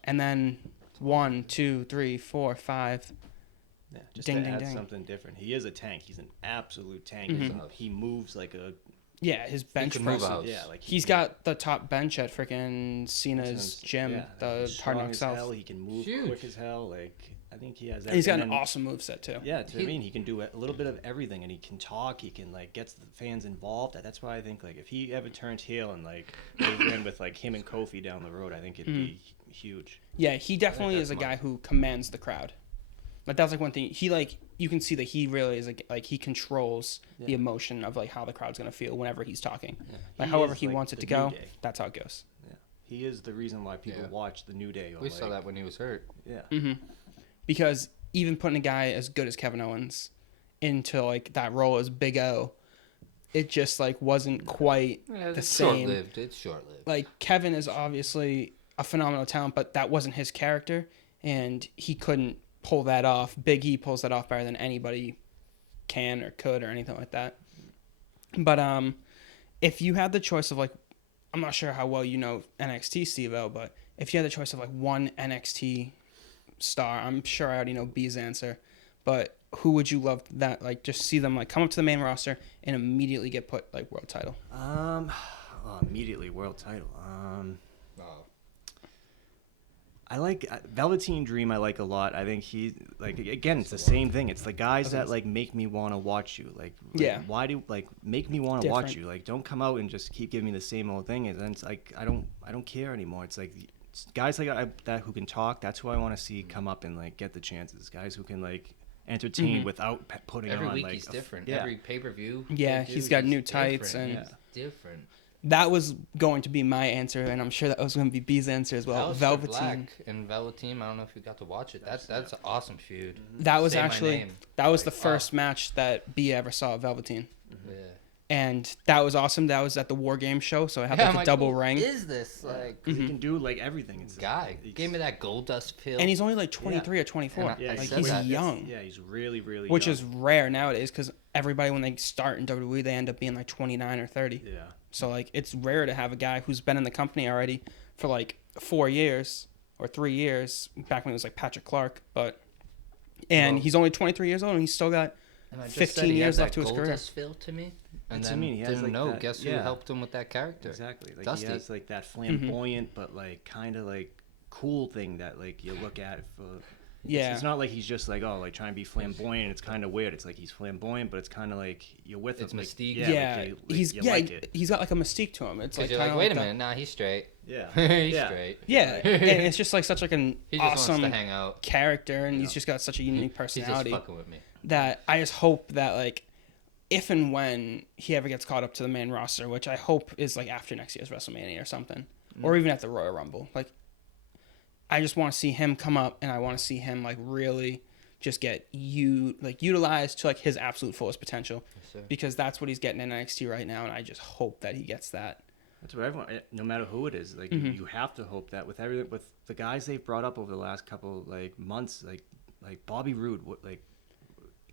and then 1, 2, 3, 4, 5. Yeah, just ding, to ding, add ding. something different. He is a tank. He's an absolute tank. He moves like a... Yeah, his bench can press. move out. Yeah, like He's got the top bench at freaking Cena's gym, yeah, the he's Hard strong Knock as South. hell. He can move quick as hell. Like I think he has. And he's got an and then- awesome moveset too. Yeah, I mean, he can do a little bit of everything, and he can talk. He can like gets the fans involved. That's why I think like if he ever turned heel and like they ran with like him and Kofi down the road, I think it'd be huge. Yeah, he definitely is a guy who commands the crowd. Like that's like one thing. He like you can see that he really is like he controls the emotion of like how the crowd's gonna feel whenever he's talking. Yeah. Like however he wants it to go, that's how it goes. Yeah, he is the reason why people watch the New Day. Or, We saw that when he was hurt. Yeah. Because even putting a guy as good as Kevin Owens into like that role as Big O, it just like wasn't quite the same. Short-lived. It's short-lived. Like Kevin is obviously a phenomenal talent, but that wasn't his character, and he couldn't pull that off. Big E pulls that off better than anybody can or could or anything like that. But if you had the choice of like, I'm not sure how well you know NXT, Steve-O, but if you had the choice of like one NXT star, I'm sure I already know B's answer, but who would you love that like just see them like come up to the main roster and immediately get put like world title? Immediately world title. I like Velveteen Dream. I like a lot. I think he like again. It's the same thing. It's the guys that like make me want to watch you. Like why do like make me want to watch you? Like don't come out and just keep giving me the same old thing. And then it's like I don't care anymore. It's like guys like that who can talk. That's who I want to see come up and like get the chances. Guys who can like entertain without putting every on week like he's different. Yeah. Every pay-per-view. Yeah, he's got new tights and different. that was going to be my answer, and I'm sure that was going to be B's answer as well. Velveteen Black and Velveteen. I don't know if you got to watch it. That's an awesome feud. That was Say My actually Name. that was the first match that B ever saw of Velveteen. Yeah. And that was awesome. That was at the War Games show, so I had Yeah, like a double ring. What is this? Like, Because he can do like everything. It's guy gave me that gold dust pill. And he's only like 23 or 24. Yeah, Like said he's that. young. Yeah, he's really, really Which young. is rare nowadays because everybody, when they start in WWE, they end up being like 29 or 30. Yeah. So like it's rare to have a guy who's been in the company already for like 4 years or 3 years, back when it was like Patrick Clark. And he's only 23 years old and he's still got And I just 15 said he years had left to that his career. Goldust feel to me. And That's then what I mean, he has, didn't like, know. that- Guess who yeah. helped him with that character? Exactly. Like Dusty. he has like that flamboyant but like kind of like cool thing that like you look at for. Yeah. It's not like he's just like trying to be flamboyant. It's kind of weird. It's like he's flamboyant, but it's kind of like you're with It's him. Like, mystique. Yeah, he's he's like it. he's got like a mystique to him. It's Because like you're kinda like, wait a that- minute, nah, he's straight. Yeah. He's Yeah. straight. Yeah, and it's just like such like an He just awesome wants to hang out. character, and he's just got such a unique He's just personality fucking with me. that I just hope that like if and when he ever gets caught up to the main roster, which I hope is like after next year's WrestleMania or something, or even at the Royal Rumble, like I just want to see him come up, and I want to see him like really just get utilized to like his absolute fullest potential, sir. because that's what he's getting in NXT right now, and I just hope that he gets that. That's what everyone, no matter who it is, like you have to hope that with everything, with the guys they've brought up over the last couple like months, like Bobby Roode, like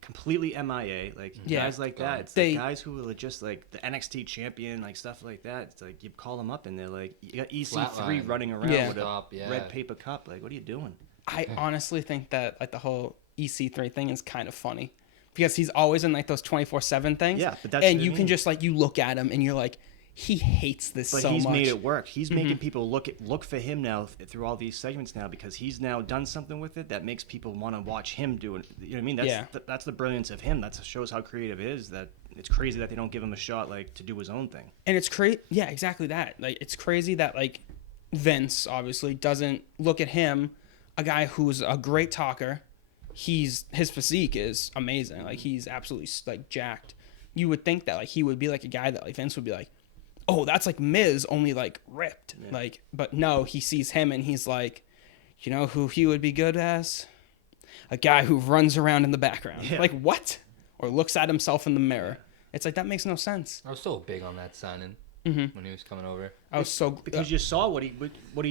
completely MIA, like Yeah. guys like that. It's They- like guys who are just like the NXT champion, like stuff like that. It's like you call them up and they're like, you got EC3 Flatline. running around Yeah. with a Stop, yeah. red paper cup. Like, what are you doing? I honestly think that like the whole EC3 thing is kind of funny because he's always in like those 24/7 things. Yeah, but that's and what I you mean. can just like you look at him and you're like, he hates this But so he's much. made it work. He's making people look for him now through all these segments now because he's now done something with it that makes people want to watch him do it. You know what I mean? That's Yeah. that's the brilliance of him. That shows how creative he is. That it's crazy that they don't give him a shot like to do his own thing. And it's crazy. Yeah, exactly that. Like it's crazy that like Vince obviously doesn't look at him, a guy who's a great talker. His physique is amazing. Like he's absolutely like jacked. You would think that like he would be like a guy that like Vince would be like, oh, that's like Miz, only like ripped. Yeah. Like, but no, he sees him and he's like, you know who he would be good as? A guy who runs around in the background. Yeah. Like what? Or looks at himself in the mirror. It's like that makes no sense. I was so big on that signing when he was coming over. I was so Because you saw what he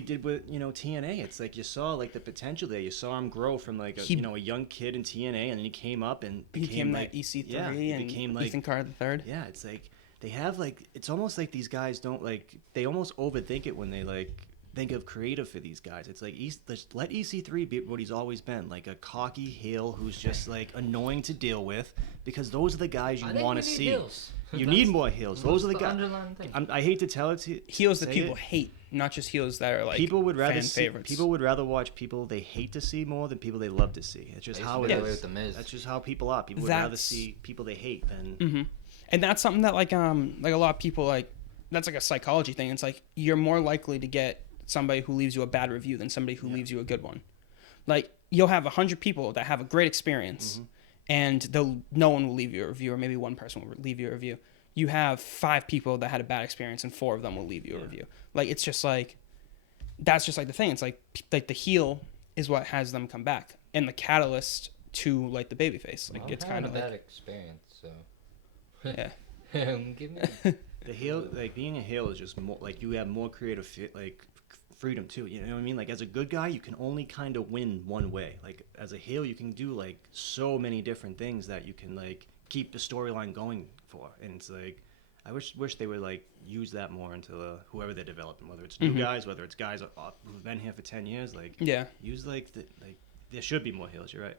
did with TNA. It's like you saw like the potential there. You saw him grow from like a young kid in TNA, and then he came up and became like, that EC3 yeah, he and became like Ethan Carter III. yeah. It's like they have like it's almost like these guys don't like they almost overthink it when they like think of creative for these guys. It's like let EC3 be what he's always been, like a cocky heel who's just like annoying to deal with, because those are the guys you want to see. Heels. You need more heels. Those are the guys. underlying thing. I hate to tell it to you. Heels that say people it. hate, not just heels that are like People would rather fan see, favorites. people would rather watch people they hate to see more than people they love to see. It's just They used how to it be that way is. with The Miz. That's just how people are. People would rather That's- see people they hate than And that's something that like a lot of people like. That's like a psychology thing. It's like you're more likely to get somebody who leaves you a bad review than somebody who leaves you a good one. Like you'll have 100 people that have a great experience, and no one will leave you a review, or maybe one person will leave you a review. You have 5 people that had a bad experience, and 4 of them will leave you a review. Like it's just like that's just like the thing. It's like the heel is what has them come back, and the catalyst to like the babyface. Like it's kind of that like experience. So yeah. give me. the heel. Like being a heel is just more like you have more creative freedom too. You know what I mean? Like as a good guy, you can only kind of win one way. Like as a heel, you can do like so many different things that you can like keep the storyline going for. And it's like I wish they would like use that more into whoever they're developing, whether it's new guys, whether it's guys who've been here for 10 years. Like Yeah. use like there should be more heels. You're right.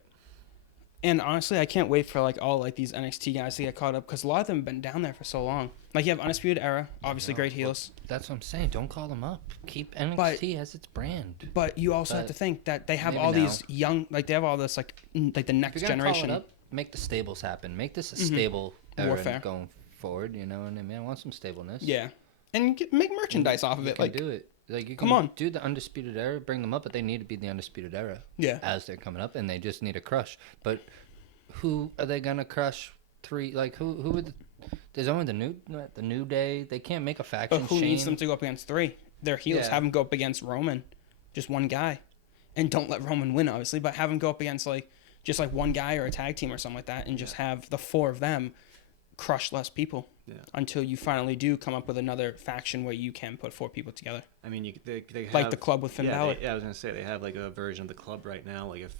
And honestly, I can't wait for like all like these NXT guys to get caught up because a lot of them have been down there for so long. Like you have Undisputed Era, obviously great heels, That's what I'm saying. Don't call them up. Keep NXT as its brand. but you also have But to think that they have maybe all now. these young, like they have all this like the If next you're gonna generation. call it up, make the stables happen. Make this a stable era Warfare. going forward. You know what I mean? I want some stableness. Yeah, and make merchandise off of You it. can Like do it. Like you come can on. do the Undisputed Era, bring them up, but they need to be the Undisputed Era. Yeah. As they're coming up, and they just need a crush. But who are they gonna crush? 3 like who would There's only the New Day. They can't make a faction. But who needs them to go up against 3? They're heels. Yeah. Have them go up against Roman, just one guy, and don't let Roman win, obviously. But have them go up against just one guy or a tag team or something like that, and just have the 4 of them crush less people until you finally do come up with another faction where you can put 4 people together. I mean, they have, like the club with Finn Balor. I was gonna say they have like a version of the club right now. Like if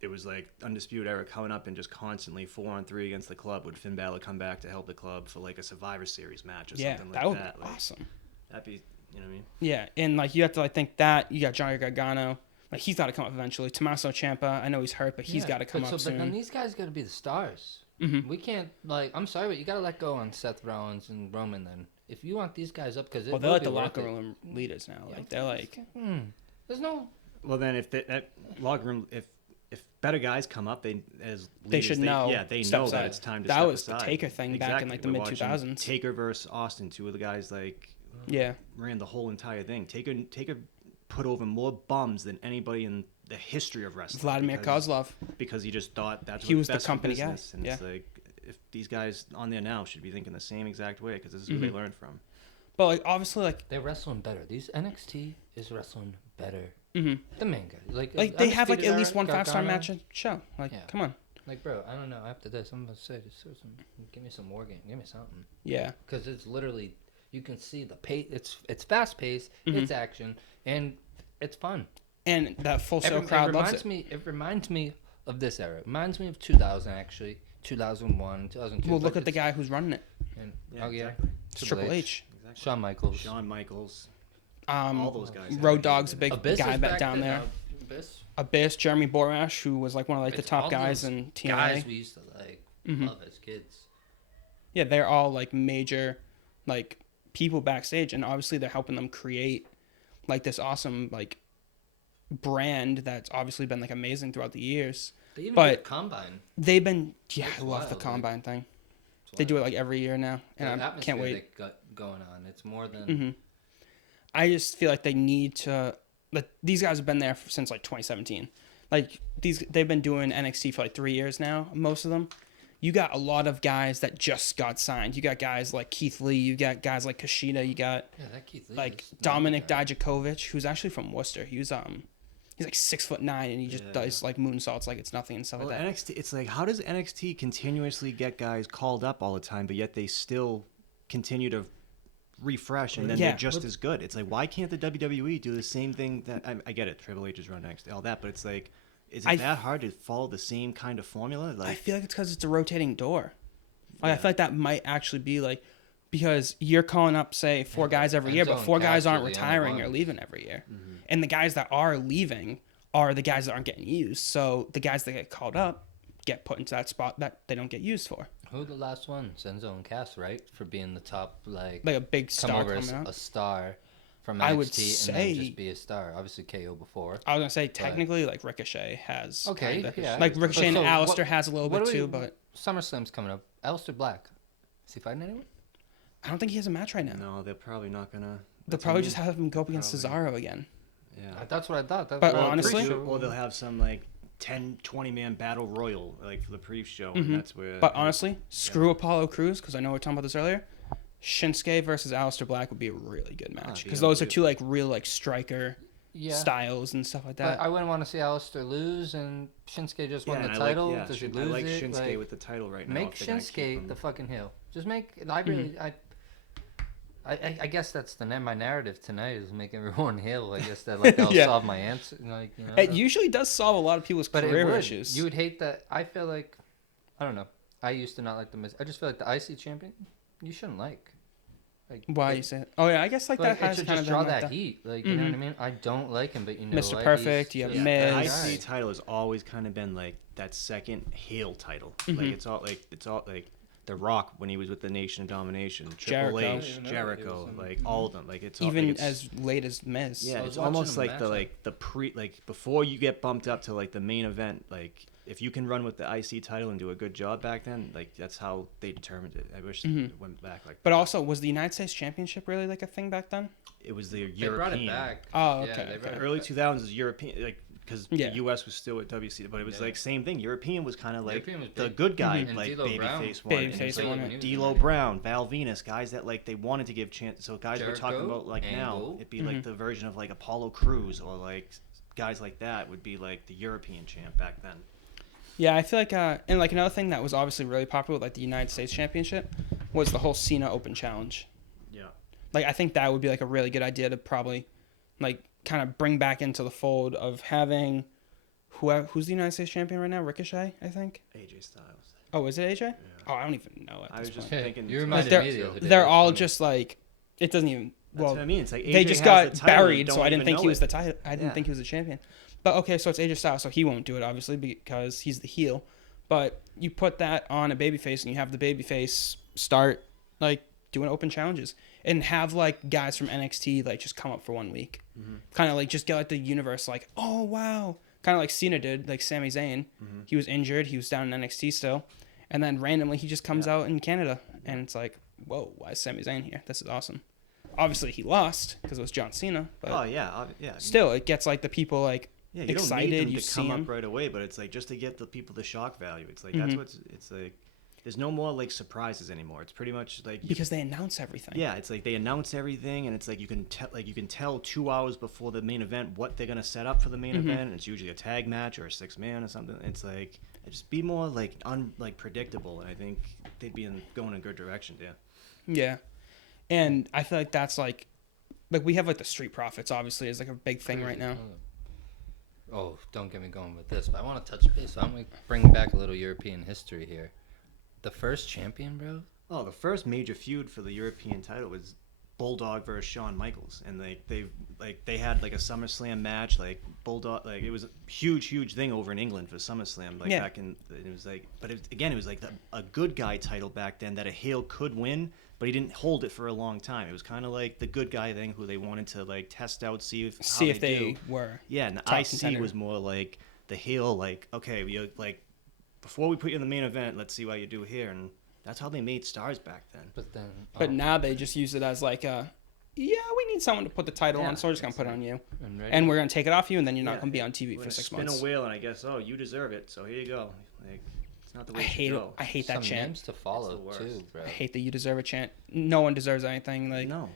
it was like Undisputed Era coming up and just constantly 4-on-3 against the club, would Finn Balor come back to help the club for like a Survivor Series match or something like that? That would be awesome. That'd be, you know what I mean? Yeah, and you have to think that you got Johnny Gargano. He's got to come up eventually. Tommaso Ciampa, I know he's hurt, but he's got to come up soon. But then these guys got to be the stars. Mm-hmm. We can't I'm sorry, but you got to let go on Seth Rollins and Roman then. If you want these guys up, because they're the locker room leaders now. They're there's no. Well, then if that locker room, if better guys come up, they should know. Yeah, they know that it's time to step aside. That was the Taker thing back in the mid 2000s. Taker versus Austin, 2 of the guys ran the whole entire thing. Taker put over more bums than anybody in the history of wrestling. Vladimir Kozlov. Because he just thought that's he was the company guy. And it's like, if these guys on there now should be thinking the same exact way, because this is who they learned from. But obviously, they're wrestling better. These NXT is wrestling better. Mm-hmm. The main guys, they have at least one 5-star match a show. Come on. Bro, I don't know. After this, I'm gonna say, give me some war game. Give me something. Yeah. Because it's literally, you can see the pace. It's fast paced. It's action, and it's fun. And that Full Sail crowd loves it. It reminds me of this era. It reminds me of 2000 actually, 2001, 2002. Well, look at the guy who's running it. And, exactly. It's Triple H. Exactly. Shawn Michaels. All those guys. Road Dogg's a big Abyss guy back down there. Abyss, Jeremy Borash, who was one of the top guys in TNA. Guys we used to love as kids. Yeah, they're all major people backstage, and obviously they're helping them create this awesome brand that's obviously been amazing throughout the years. They even do a Combine. They've been I love the Combine thing. They do it every year now, and I can't wait. They got going on. It's more than. Mm-hmm. I just feel they need to. These guys have been there since 2017. They've been doing NXT for 3 years now. Most of them. You got a lot of guys that just got signed. You got guys like Keith Lee. You got guys like Kushida. You got that Keith Lee Dominic Dijakovic, who's actually from Worcester. He's 6'9", and he just does moonsaults like it's nothing and stuff like that. NXT, it's how does NXT continuously get guys called up all the time, but yet they still continue to refresh, and then they're just as good? It's why can't the WWE do the same thing that I get it, Triple H is running NXT, all that, but it's is it that hard to follow the same kind of formula? I feel it's because it's a rotating door. I feel that might actually be because you're calling up, say, 4 guys every year, but 4 guys aren't retiring or leaving every year. Mm-hmm. And the guys that are leaving are the guys that aren't getting used. So the guys that get called up get put into that spot that they don't get used for. Who the last one? Enzo and Cass, right? For being the top, a big star coming out. A star from NXT I would say, and then just be a star. Obviously KO before. I was going to say, technically, Ricochet has. Okay, yeah. Ricochet and Alistair has a little bit too, but. SummerSlam's coming up. Alistair Black. Is he fighting anyone? I don't think he has a match right now. No, they're probably not going to. They'll probably just have him go up against Cesaro again. Yeah. That's what I thought. But honestly. Or they'll have some 10, 20-man battle royal for the pre-show, and that's where. But honestly, screw Apollo Crews, because I know we were talking about this earlier. Shinsuke versus Aleister Black would be a really good match, because those are 2 real striker styles and stuff like that. But I wouldn't want to see Aleister lose, and Shinsuke just won the title. Does he lose I like it? Shinsuke with the title right now. Make Shinsuke the fucking heel. Just make. I really. I guess that's my narrative tonight is make everyone heel. I guess that that'll solve my answer. It usually does solve a lot of people's career issues. You would hate that. I feel I don't know. I used to not like the Miz. I just feel the IC champion you shouldn't like. Why you say that? Oh yeah, I guess that has should kind just of draw that heat. You know what I mean? I don't like him, but Mr. Perfect. You have Miz. The IC title has always kind of been that second heel title. It's all The Rock when he was with the Nation of Domination, Triple H, Jericho, all of them. It's all, even as late as Miz. Yeah, it's almost the pre before you get bumped up to the main event. If you can run with the IC title and do a good job back then, that's how they determined it. I wish it went back But also, was the United States Championship really a thing back then? It was the European. They brought it back. Oh, okay. Early 2000s European. because the U.S. was still at WC, but it was like same thing. European was kind of like the good guy, like babyface one. Babyface one. D'Lo Brown, Val Venus, guys that like they wanted to give chance. So guys Jericho, we're talking about like Angle. now, it'd be like the version of like Apollo Crews or like guys like that would be like the European champ back then. Yeah, I feel like, and like another thing that was obviously really popular with like the United States Championship was the whole Cena Open Challenge. Yeah. Like I think that would be like a really good idea to probably, like, kind of bring back into the fold of having, who's the United States champion right now? Ricochet, I think. AJ Styles. Oh, is it AJ? Yeah. Oh, I don't even know. I was just point. thinking. You reminded me the other day. They're all just like, it doesn't even. That's Well, what I mean. It's like AJ they just has got the title, buried, so I didn't think he was the title. I didn't Yeah. think he was the champion. But okay, so it's AJ Styles, so he won't do it obviously because he's the heel. But you put that on a babyface, and you have the babyface start like doing open challenges, and have like guys from NXT like just come up for 1 week, kind of like just get like the universe like, oh wow, kind of like Cena did, like Sami Zayn. He was injured, he was down in NXT still, and then randomly he just comes out in Canada, and it's like, whoa, why is Sami Zayn here? This is awesome. Obviously he lost because it was John Cena, but yeah. still it gets like the people like You excited. don't need them You to see come him. up right away, but it's like just to get the people the shock value. It's like that's what's. It's like there's no more like surprises anymore. It's pretty much like Because they announce everything. yeah, it's like they announce everything, and it's like you can tell 2 hours before the main event what they're gonna set up for the main event. And it's usually a tag match or a 6-man or something. It's like just be more like predictable, and I think they'd be going in a good direction. Yeah. Yeah. And I feel like that's like we have like the Street Profits obviously is like a big thing right now. Oh, don't get me going with this, but I want to touch base. So I'm going to bring back a little European history here. The first champion, bro? Oh, the first major feud for the European title was Bulldog versus Shawn Michaels, and they had like a SummerSlam match, like Bulldog, like it was a huge thing over in England for SummerSlam, like back in. It was like, but it was like a good guy title back then that a heel could win, but he didn't hold it for a long time. It was kind of like the good guy thing, who they wanted to like test out, see if they were. Yeah, and the IC contender was more like the heel, like okay, we like before we put you in the main event, let's see what you do here, and that's how they made stars back then. But now they just use it as like we need someone to put the title on, so we're just gonna put it on you, and we're gonna take it off you, and then you're not gonna be on TV for 6 months. Spin a wheel, and I guess you deserve it, so here you go. Like it's not the way it go. I hate that Some chant. names to follow too, bro. I hate the "you deserve a" chant. No one deserves anything. Like no.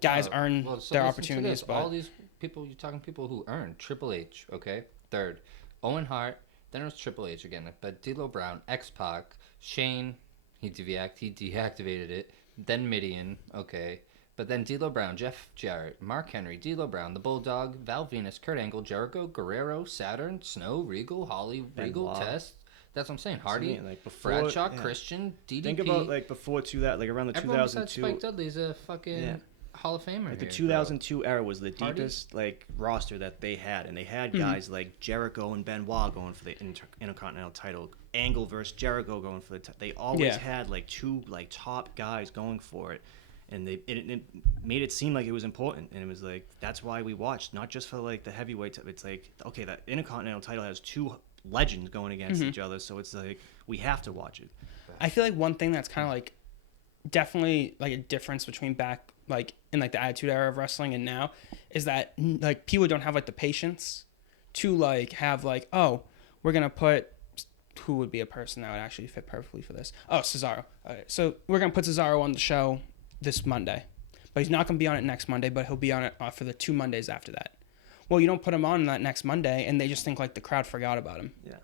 Guys earn their listen opportunities, but all these people you're talking people who earn. Triple H, okay, third. Owen Hart, then it was Triple H again, but D'Lo Brown, X-Pac, Shane. He deactivated it. Then Midian, okay. But then D'Lo Brown, Jeff Jarrett, Mark Henry, D'Lo Brown, the Bulldog, Val Venus, Kurt Angle, Jericho, Guerrero, Saturn, Snow, Regal, Holly, Regal, Test. That's what I'm saying. Hardy, like before, Bradshaw, Christian, DDP. Think about like before like around the Everyone 2002. Spike Dudley's a fucking Hall of Famer. Like the here, 2002 era was the Hardy? deepest like roster that they had, and they had guys like Jericho and Benoit going for the Intercontinental title, Angle versus Jericho going for the. They always had like two like top guys going for it, and it made it seem like it was important, and it was like that's why we watched, not just for like the heavyweight. It's like okay, that Intercontinental title has two legends going against each other, so it's like we have to watch it. I feel like one thing that's kind of like definitely like a difference between back like in like the Attitude Era of wrestling and now is that like people don't have like the patience to like have like, oh, we're gonna put who would be a person that would actually fit perfectly for this. Oh, Cesaro. So we're gonna put Cesaro on the show this Monday, but he's not gonna be on it next Monday, but he'll be on it for the 2 Mondays after that. Well, you don't put him on that next Monday, and they just think like the crowd forgot about him. Yeah.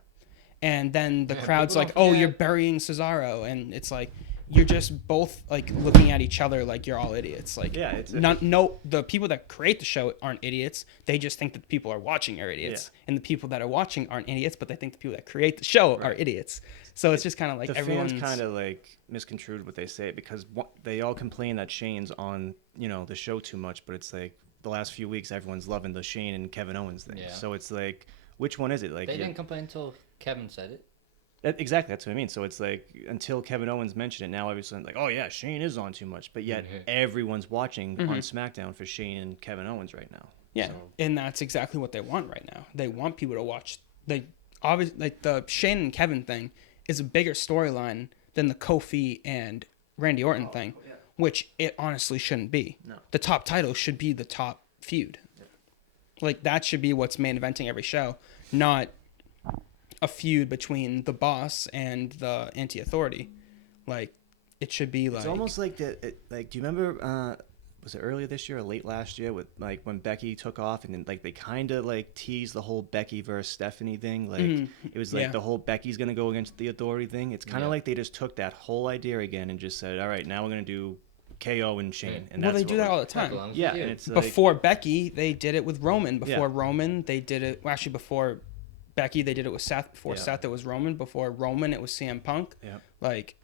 And then the crowd's like, oh, you're burying Cesaro, and it's like you're just both like looking at each other like you're all idiots. Like the people that create the show aren't idiots. They just think that the people are watching are idiots, and the people that are watching aren't idiots, but they think the people that create the show are idiots. So it's just kind of like the everyone's fans kind of like misconstrued what they say because they all complain that Shane's on the show too much, but it's like the last few weeks everyone's loving the Shane and Kevin Owens thing. Yeah. So it's like which one is it? Like they didn't complain until Kevin said it. Exactly, that's what I mean. So it's like until Kevin Owens mentioned it, now everyone's like, oh yeah, Shane is on too much, but yet everyone's watching on SmackDown for Shane and Kevin Owens right now. Yeah, and that's exactly what they want right now. They want people to watch. They obviously like the Shane and Kevin thing is a bigger storyline than the Kofi and Randy Orton thing, which it honestly shouldn't be. No. The top title should be the top feud. Like, that should be what's main eventing every show, not a feud between the boss and the anti-authority. Like, it should be like... It's almost like like, do you remember, was it earlier this year or late last year with, like, when Becky took off and then, like, they kind of, like, teased the whole Becky versus Stephanie thing? Like, it was, like, the whole Becky's going to go against the authority thing. It's kind of like they just took that whole idea again and just said, all right, now we're going to do KO and Shane. And well, they do that all the time. Yeah, and it's before Becky, they did it with Roman. Before Roman, they did it... Well, actually, before Becky, they did it with Seth. Before Seth, it was Roman. Before Roman, it was CM Punk. Yeah. Like,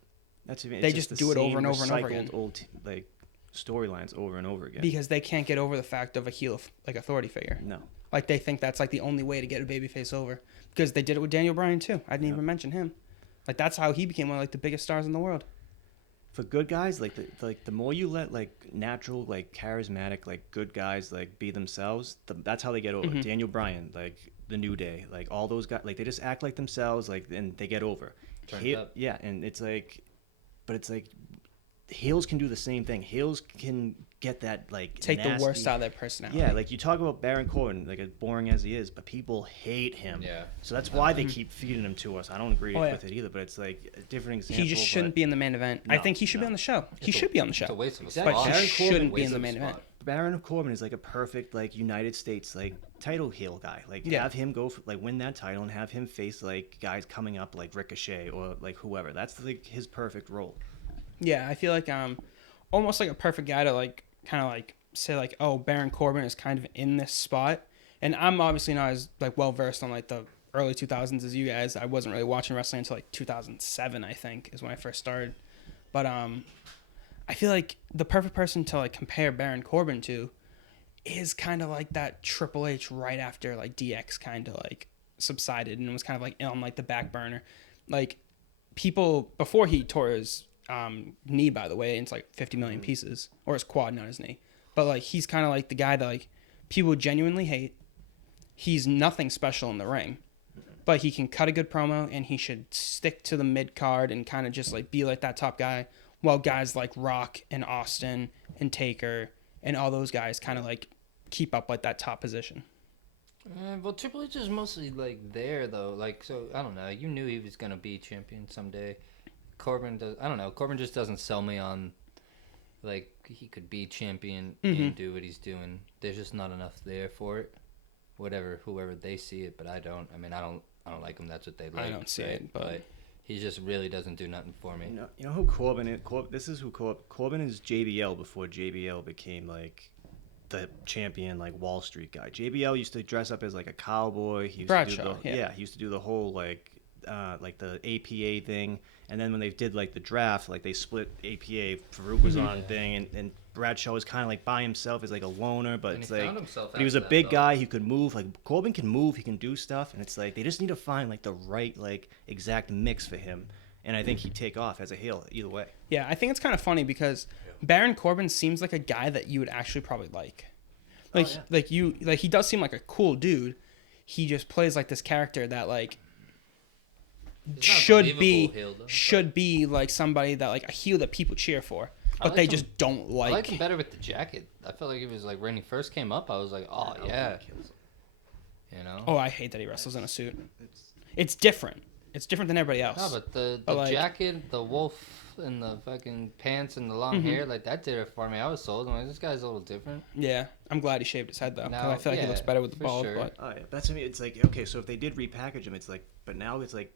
that's even, they just do it over and over and over again. Old, like, storylines over and over again. Because they can't get over the fact of a heel, like, authority figure. No. Like, they think that's, like, the only way to get a babyface over. Because they did it with Daniel Bryan, too. I didn't even mention him. Like, that's how he became one of, like, the biggest stars in the world. For good guys, like the more you let, like, natural, like, charismatic, like, good guys, like, be themselves, that's how they get over. Daniel Bryan, like, the New Day, like, all those guys, like, they just act like themselves, like, and they get over. Yeah, and it's like, but it's like, heels can do the same thing. Heels can get that, like, take nasty, the worst out of their personality. Yeah, like, you talk about Baron Corbin, like, as boring as he is, but people hate him. Yeah. So that's why they keep feeding him to us. I don't agree with it either, but it's like a different example. He just shouldn't be in the main event. I think he should be on the show. He should be on the show. It's a waste of a Exactly. spot. But Baron he Corbin shouldn't be in the main event. Baron Corbin is like a perfect, like, United States, like, title heel guy. Like, have him go for, like, win that title and have him face, like, guys coming up like Ricochet or, like, whoever. That's, like, his perfect role. Yeah, I feel like almost like a perfect guy to, like, kind of, like, say, like, oh, Baron Corbin is kind of in this spot. And I'm obviously not as, like, well versed on, like, the early 2000s as you guys. I wasn't really watching wrestling until, like, 2007, I think, is when I first started. But I feel like the perfect person to, like, compare Baron Corbin to is kind of like that Triple H right after, like, DX kind of, like, subsided and it was kind of, like, on, like, the back burner. Like, people, before he tore his knee, by the way, into, like, 50 million pieces, or his quad, not his knee. But, like, he's kind of like the guy that, like, people genuinely hate. He's nothing special in the ring, but he can cut a good promo, and he should stick to the mid card and kind of just, like, be like that top guy, while guys like Rock and Austin and Taker and all those guys kind of, like, keep up, like, that top position. Well, Triple H is mostly, like, there, though. Like, so, I don't know. You knew he was going to be champion someday. Corbin does... I don't know. Corbin just doesn't sell me on... Like, he could be champion and do what he's doing. There's just not enough there for it. Whoever they see it, but I don't. I mean, I don't like him. That's what they like. I don't see it, but he just really doesn't do nothing for me. You know who Corbin is? This is who Corbin is. JBL before JBL became, like, the champion, like, Wall Street guy. JBL used to dress up as, like, a cowboy. He used Bradshaw, he used to do the whole, like the APA thing, and then when they did, like, the draft, like, they split APA. Farouk was on thing, and Bradshaw was kind of, like, by himself as, like, a loner, but it's like, but he was a big guy. He could move. Like, Corbin can move. He can do stuff, and it's like they just need to find, like, the right, like, exact mix for him. And I think he'd take off as a heel either way. Yeah, I think it's kind of funny because Baron Corbin seems like a guy that you would actually probably like. Like, he does seem like a cool dude. He just plays like this character that, like, should be like somebody that, like, a heel that people cheer for, but they just don't like. I like him better with the jacket. I felt like it was like when he first came up, I was like, oh yeah, you know. Oh, I hate that he wrestles in a suit. It's different. It's different than everybody else. No, but the jacket, the wolf, and the fucking pants and the long hair, like, that did it for me. I was sold. I'm like, this guy's a little different. Yeah, I'm glad he shaved his head though. Because I feel like he looks better with the bald. Sure. But... Oh yeah, that's what I mean. It's like, okay, so if they did repackage him, it's like, but now it's like,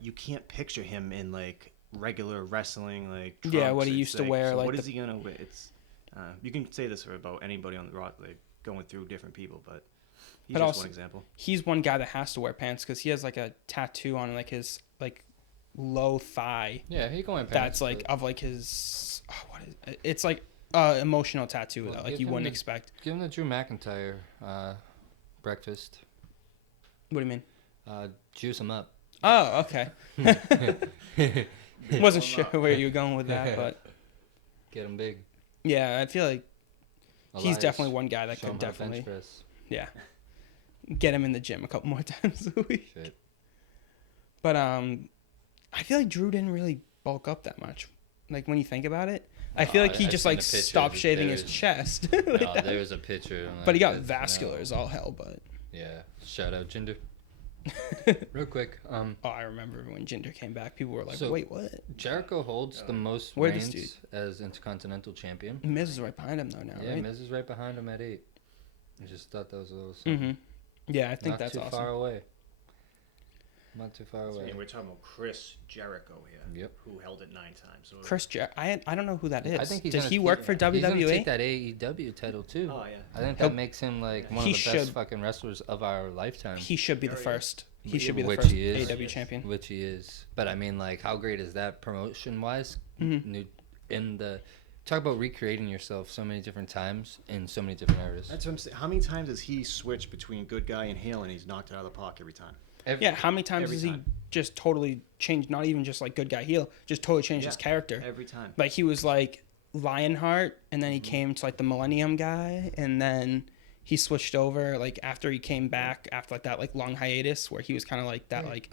you can't picture him in, like, regular wrestling, like, trunks. Yeah, what he used to wear. So like, what is he gonna wear? It's you can say this for about anybody on the rock, like, going through different people, but he's just also, one example. He's one guy that has to wear pants because he has, like, a tattoo on, like, his, like, low thigh. Yeah, he can wear pants. That's, like, of, like, his what is it? It's like emotional tattoo that, like, you wouldn't expect. Give him the Drew McIntyre breakfast. What do you mean? Juice him up. Oh, okay. Wasn't sure where you were going with that, but get him big. Yeah, I feel like he's Elias, definitely one guy that could definitely, get him in the gym a couple more times a week. Shit. But I feel like Drew didn't really bulk up that much. Like, when you think about it, I feel like he I've just seen like the picture. stopped shaving his There's- chest. No, there was a picture. I'm But he like, got that's vascular no. as all hell. But Yeah, shout out Jinder. Real quick, oh, I remember when Jinder came back, people were like, So- "Wait, what?" Jericho holds the most Where this reigns as Intercontinental Champion. Miz is right behind him though now, Yeah, right? Miz is right behind him at 8. I just thought that was a little Mm-hmm. something. Yeah, I think Not that's too awesome. far away. Not too far So, away. we're talking about Chris Jericho here, Yep. who held it 9 times. So I don't know who that is. I think he's Did gonna he work for He's gonna WWE? take that AEW title too. Oh yeah. I think He'll- that makes him like one He of the best should- fucking wrestlers of our lifetime. He should be the Very first. He should be the Which first he is. AEW champion. Which he is. But I mean, like, how great is that promotion wise? Mhm. Talk about recreating yourself so many different times in so many different eras. That's what I'm saying. How many times has he switched between good guy and heel, and he's knocked it out of the park every time? Yeah, how many times Every has he time. just totally changed? Not even just like good guy heel, just totally changed his Yeah, character. Every time. Like he was like Lionheart, and then he came to like the Millennium guy, and then he switched over like after he came back after like that like long hiatus where he was kind of like that like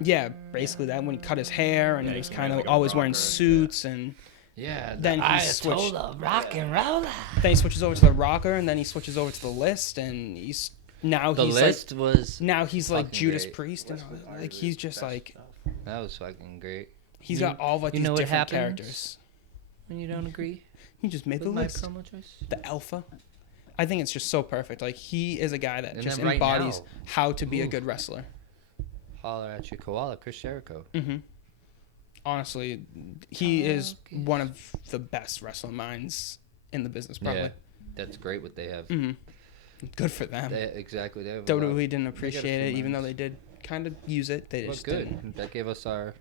yeah, basically that when he cut his hair and he was kind of like a always wearing rocker, suits and Yeah. then he switched. rock and roller. Then he switches over to the Rocker, and then he switches over to the List, and he's now The he's list like was now he's like fucking Judas great. Priest, and all, like he's just like that was fucking great. he's got all of like you these know what different happens? characters. When you don't agree He just made with the my list. promo choice. The alpha. I think it's just so perfect. Like he is a guy that And just then right embodies now- how to be a Oof. good wrestler. Holler at your koala, Chris Jericho. Hmm Honestly, he is one of the best wrestling minds in the business, probably. Yeah, that's great what they have. Hmm Good for them. Exactly. They have a lot- WWE didn't they got a appreciate few it, even though minds. they did kind of use it. They Well, just good. didn't. That gave us our,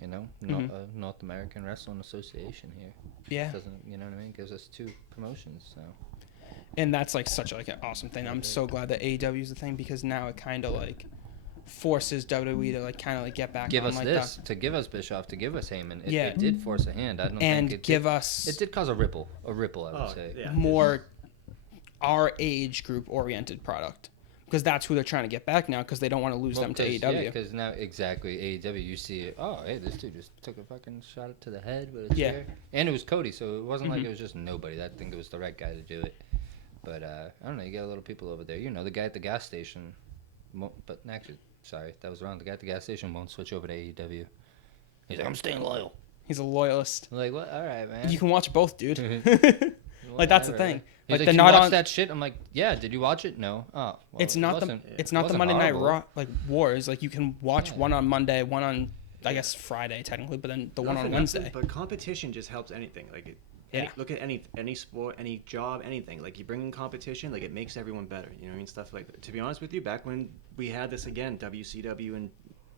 Mhm. North American Wrestling Association here. Yeah, Doesn't you know what I mean? Gives us 2 promotions. So and that's like such like an awesome thing. I'm so glad that AEW is the thing because now it kind of like forces WWE to like kind of like get back give on us like this that. to give us Bischoff to give us Heyman. Yeah. It did force a hand. I don't And think it give did, us It did cause a ripple. I would say. yeah. more our age group oriented product because that's who they're trying to get back now because they don't want to lose them to E AEW. Because now exactly AEW, you see it. Oh, hey, this dude just took a fucking shot to the head with a Yeah. chair, and it was Cody, so it wasn't like Mhm. it was just nobody. I think it was the right guy to do it. But I don't know. You got a little people over there. You know, the guy at the gas station. But actually, sorry, that was wrong. The guy at the gas station won't switch over to AEW. He's like, I'm staying loyal. He's a loyalist. I'm like, what? All right, man. You can watch both, dude. Like that's the Whatever, thing. man. He's Like like, they're you not watch on. that shit? I'm like, yeah. Did you watch it? No. Oh, well, It's not the. wasn't- It's not the wasn't Monday Night horrible. Raw like Wars. Like you can watch Yeah. one on Monday, one on I guess Friday technically, but then the one Not on for Wednesday. nothing, but competition just helps anything. Like, Yeah. look at any sport, any job, anything. Like you bring in competition, like it makes everyone better. You know what I mean? Stuff like that. To be honest with you, back when we had this again, WCW and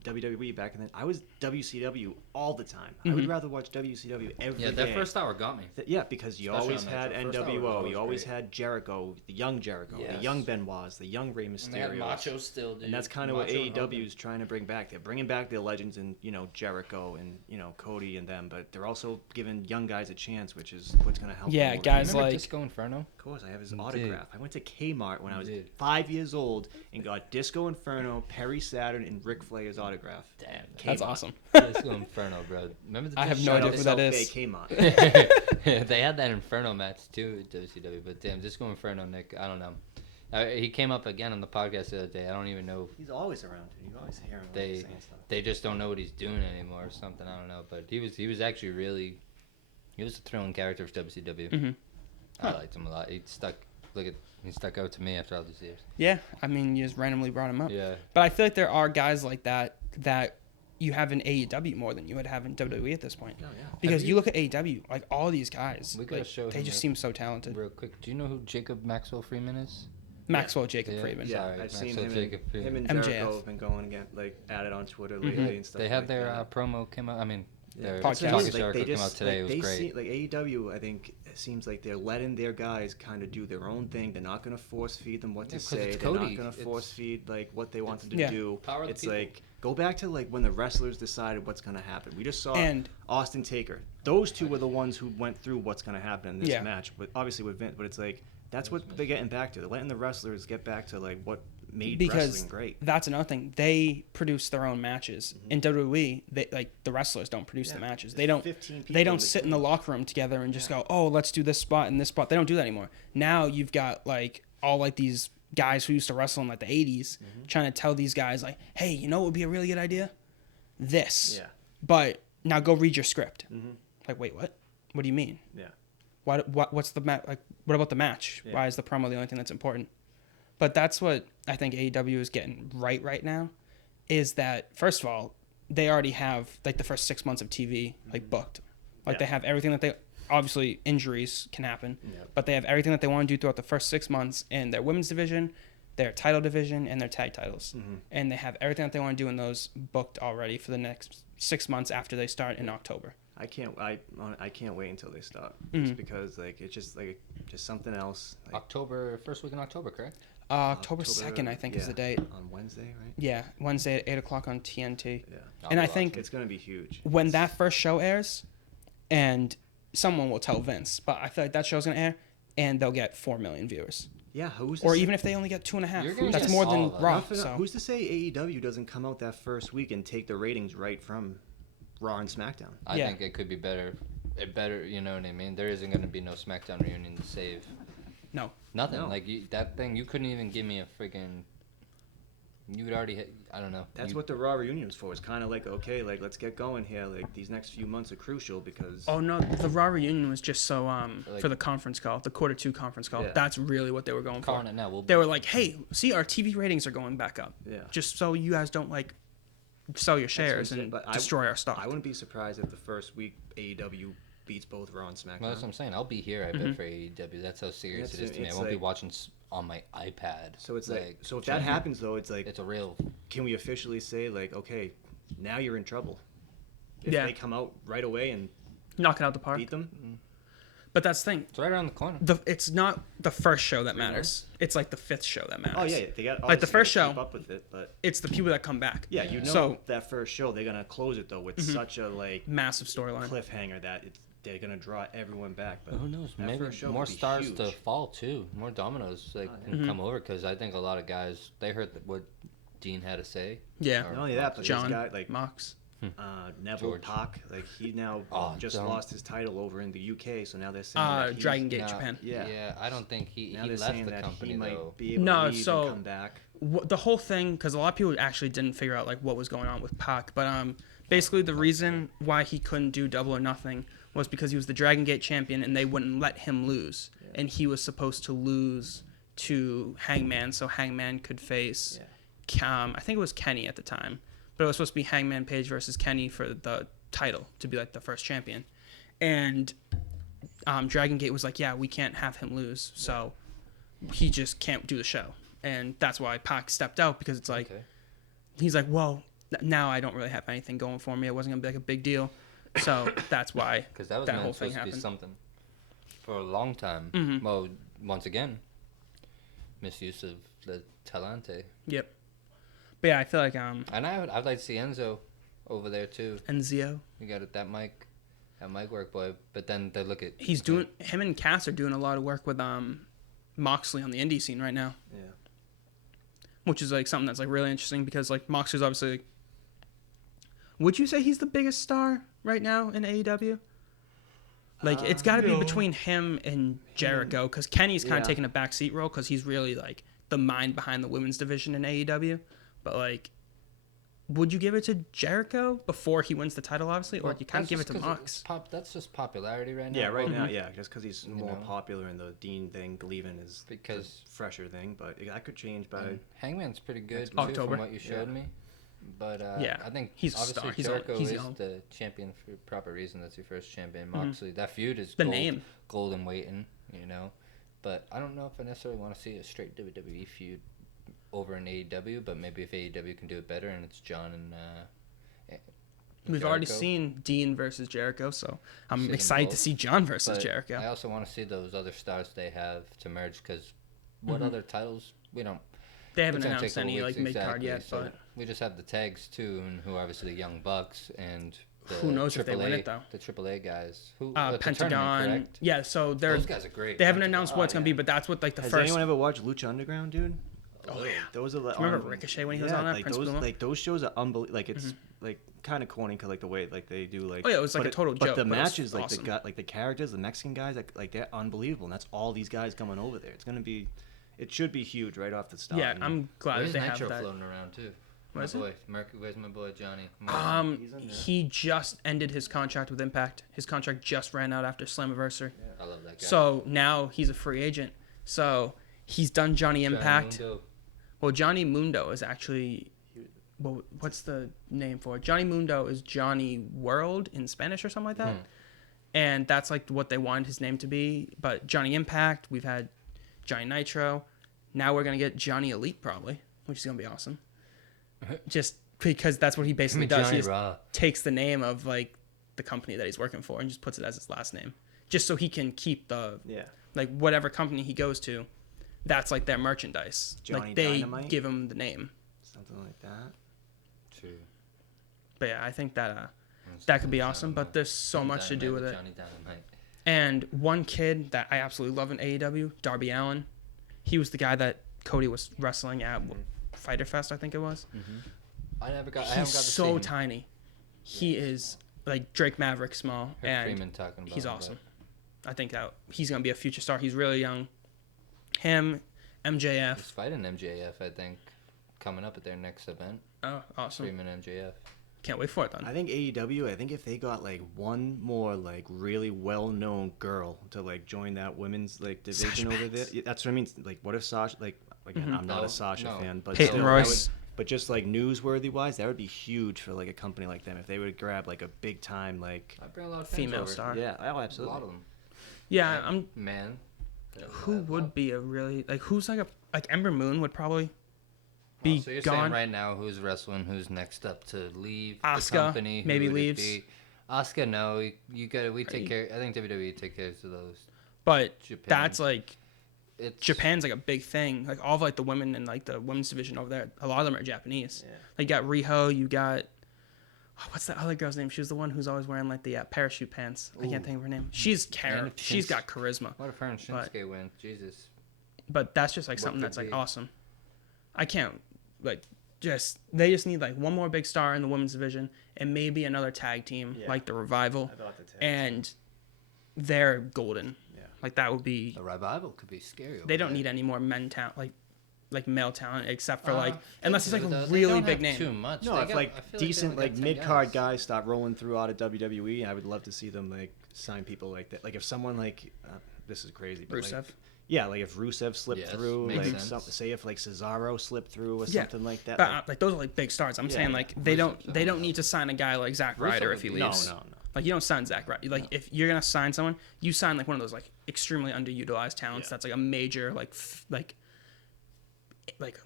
WWE back then, I was WCW all the time. I would Mhm. rather watch WCW every day. Yeah, that first hour got me. Yeah, because you Especially always on that had first hour was NWO, always you always great. had Jericho, the young Jericho, the Yes. young Benoits, the young Rey Mysterio. still, dude. And that's kind of what Macho AEW is trying to bring back. They're bringing back their legends and, Jericho and, Cody and them, but they're also giving young guys a chance, which is what's going to help Yeah, them more. guys Remember like- Disco Inferno? Of course, I have his You autograph. I went to Kmart when I was did. 5 years old and got Disco Inferno, Perry Saturn, and Ric Flair's autograph. Damn. That's Kmart. awesome. Disco Inferno, bro. Remember the I have no Shout idea out who that South is. Bay Kmart. They had that Inferno match too at WCW, but damn, Disco Inferno, Nick, I don't know. He came up again on the podcast the other day. I don't even know. He's always around. You always hear him They saying stuff. they just don't know what he's doing anymore or something. I don't know, but he was actually really, he was a thrilling character for WCW. Mhm. I liked him a lot. He stuck out to me after all these years. Yeah, I mean you just randomly brought him up. Yeah. But I feel like there are guys like that you have in AEW more than you would have in WWE at this point. Oh, yeah. Because Have you look at AEW, like all these guys, We gotta like, show they him just a- seem so talented. Real quick, do you know who Jacob Maxwell Freeman is? Maxwell Jacob Yeah. Freeman. Yeah, Sorry, I've seen Maxwell him Jacob and, Freeman. him and MJF. Jericho have been going again, like at it on Twitter lately and stuff. They had like their that. promo came out. I mean, their Podcast. Talking Like, Jericho came out today. It was they great. See, like AEW, I think it seems like they're letting their guys kind of do their own thing. They're not going to force feed them what to Yeah, 'cause say. it's They're not Cody. going to It's- force feed like what they want them to Yeah. do. Power of the It's people. like go back to like when the wrestlers decided what's going to happen. We just saw And- Austin Taker. Those two were the ones who went through what's going to happen in this Yeah. match. But obviously with Vince, but it's like that's what they're getting back to. They're letting the wrestlers get back to like what made wrestling great. That's another thing. They produce their own matches. In WWE, they like the wrestlers don't produce the matches. They don't sit in the locker room together and just go, "Oh, let's do this spot and this spot." They don't do that anymore. Now you've got like all like these guys who used to wrestle in like the 80s trying to tell these guys like, "Hey, you know what would be a really good idea? This." Yeah. But now go read your script. Like, wait, what? What do you mean? Yeah. What's the like? What about the match? Yeah. Why is the promo the only thing that's important? But that's what I think AEW is getting right now, is that first of all, they already have like the first 6 months of TV like booked, like they have everything that they obviously injuries can happen, but they have everything that they want to do throughout the first 6 months in their women's division, their title division, and their tag titles, and they have everything that they want to do in those booked already for the next 6 months after they start in October. I can't wait until they start, just because like it's just something else. Like, first week in October, correct? October 2nd, I think, is the date. On Wednesday, right? Yeah, Wednesday at 8 o'clock on TNT. Yeah. And I think it's going to be huge. When that first show airs, and someone will tell Vince, but I feel like that show's going to air, and they'll get 4 million viewers. Yeah, or even if they only get 2.5, that's more than Raw. So. Who's to say AEW doesn't come out that first week and take the ratings right from Raw and SmackDown? I think it could be better. You know what I mean? There isn't going to be no SmackDown reunion to save. No. Nothing. No. Like that thing, you couldn't even give me a freaking. You would already. I don't know. That's what the Raw reunion was for. It's kind of like, okay, like let's get going here. Like these next few months are crucial because. Oh no, the Raw reunion was just so for the conference call, the Q2 conference call. Yeah. That's really what they were going for. It now. They were like, hey, see, our TV ratings are going back up. Yeah. Just so you guys don't like sell your shares and destroy our stock. I wouldn't be surprised if the first week AEW beats both Raw and SmackDown. Well, that's what I'm saying. I'll be here, I bet, for AEW. That's how serious it is to me. I won't be watching on my iPad. So it's like so if that happens, though, it's like... It's a real... Can we officially say, like, okay, now you're in trouble? If they come out right away and... Knock it out the park. Beat them? But that's the thing. It's right around the corner. It's not the first show that matters. It's like the 5th show that matters. Oh, yeah. They got like the first show, keep up with it, but... it's the people that come back. Yeah, you know that first show, they're going to close it, though, with such a, like... massive storyline. Cliffhanger that they're going to draw everyone back. But who knows? Maybe more stars to fall, too. More dominoes can come over, because I think a lot of guys, they heard what Dean had to say. Yeah. Not only that, but John, this guy, like... Mox. Neville Pac, like he now lost his title over in the UK, so now they're saying that Dragon Gate Japan. Yeah, I don't think he left the company he though. Might be able to leave and come back. The whole thing, because a lot of people actually didn't figure out like what was going on with Pac, but basically the reason why he couldn't do Double or Nothing was because he was the Dragon Gate champion and they wouldn't let him lose, and he was supposed to lose to Hangman so Hangman could face I think it was Kenny at the time. But it was supposed to be Hangman Page versus Kenny for the title to be like the first champion. And Dragon Gate was like, yeah, we can't have him lose. So he just can't do the show. And that's why Pac stepped out, because it's like, he's like, well, now I don't really have anything going for me. It wasn't going to be like a big deal. So that's why that whole thing happened. Be something for a long time. Well, once again, misuse of the Talente. Yep. But yeah, I feel like and I'd like to see Enzo over there too. Enzo. You got that mic work, boy. But then they look at him and Cass are doing a lot of work with Moxley on the indie scene right now. Yeah. Which is like something that's like really interesting, because like Moxley's obviously like, would you say he's the biggest star right now in AEW? Like it's got to be between him and Jericho, because Kenny's kind of taking a backseat role because he's really like the mind behind the women's division in AEW. But, like, would you give it to Jericho before he wins the title, obviously? Or you kind of give it to Mox? That's just popularity right now. Yeah, right now, just because he's more popular and the Dean thing, leaving is a fresher thing. But that could change by... Hangman's pretty good, too, October. from what you showed me. But I think he's obviously a star. Jericho he's is the champion for proper reason. That's your first champion. Moxley, that feud is gold and waiting, you know. But I don't know if I necessarily want to see a straight WWE feud over in AEW, but maybe if AEW can do it better and it's John and we've Jericho. already seen Dean versus Jericho, so I'm excited to see John versus Jericho. I also want to see those other stars they have to merge, because what other titles we don't. They haven't announced any like mid card yet, so but we just have the tags too, and who are obviously the Young Bucks and the who knows if they win it though. The AAA guys, who Pentagon, so those guys are great. They haven't announced what it's gonna be, but that's what like the Has first. anyone ever watched Lucha Underground, dude? Oh, yeah. Those are Do you remember Ricochet when he was on that? Prince Puma? Like those shows are unbelievable. Like it's like kind of corny because like the way like they do like. Oh yeah, it was like a total joke. But the matches, like awesome. the characters, the Mexican guys, like they're unbelievable, and that's all these guys coming over there. It should be huge right off the start. Yeah, I'm glad Where's that they Nitro have that. floating around too? What is it? Where's my boy Johnny? He just ended his contract with Impact. His contract just ran out after Slammiversary. I love that guy. So now he's a free agent. So he's done Johnny Impact. Well, Johnny Mundo is actually, well, what's the name for it? Johnny Mundo is Johnny World in Spanish or something like that. And that's like what they wanted his name to be. But Johnny Impact, we've had Johnny Nitro. Now we're going to get Johnny Elite probably, which is going to be awesome. Just because that's what he basically does. He just takes the name of like the company that he's working for and just puts it as his last name. Just so he can keep the, like whatever company he goes to, that's like their merchandise. Johnny like they Dynamite? give him the name. Something like that. True. But yeah, I think that that could be awesome. But there's so much to do with it. Johnny Dynamite. And one kid that I absolutely love in AEW, Darby Allin. He was the guy that Cody was wrestling at Fyter Fest, I think it was. I haven't got He's to so see him. tiny. He is like Drake Maverick small, Heard and Freeman talking about he's him, awesome. I think that he's gonna be a future star. He's really young. Him, MJF. He's fighting MJF, I think, coming up at their next event. Oh, awesome! Freeman MJF. Can't wait for it then. I think AEW. I think if they got like one more like really well-known girl to like join that women's like division Sasha over there, Banks. that's what I mean. Like, what if Sasha? Like, again, I'm not a Sasha fan, but Peyton still, Royce. but just like newsworthy wise, that would be huge for like a company like them if they would grab like a big time like I bring a lot of fans Female over. star. yeah, oh, A absolutely. lot of them. Yeah, I'm. Man. Who would be a really like? Who's like Ember Moon would probably be So you're gone. saying right now who's wrestling, who's next up to leave Asuka, the company? Who maybe would it leaves. be? Asuka, no. You got we take care. I think WWE take care of those. But Japan. that's like It's Japan's like a big thing. Like all of like the women in like the women's division over there, a lot of them are Japanese. Yeah. Like you got Riho, you got what's that other girl's name? She was the one who's always wearing like the parachute pants. I can't think of her name. She's she's got charisma. What if her and Shinsuke win? Jesus. But that's just like something that's like awesome. I can't like they just need like one more big star in the women's division and maybe another tag team like the Revival, and they're golden. Yeah, like that would be. The Revival could be scary. They don't need any more men talent like male talent except for like unless it's like a they really don't big have name. Too much. No, They if got- like I feel decent they like only got 10 mid card guys. guys start rolling through out of WWE, I would love to see them like sign people like that. Like if someone like this is crazy, but Rusev. like, yeah, like if Rusev slipped Yes, through, makes like sense. say if like Cesaro slipped through or something like that. But like those are like big stars. I'm saying like they don't need to sign a guy like Zack Ryder if he leaves. No. Like you don't sign Zack Ryder. Like if you're gonna sign someone, you sign like one of those like extremely underutilized talents. That's like a major like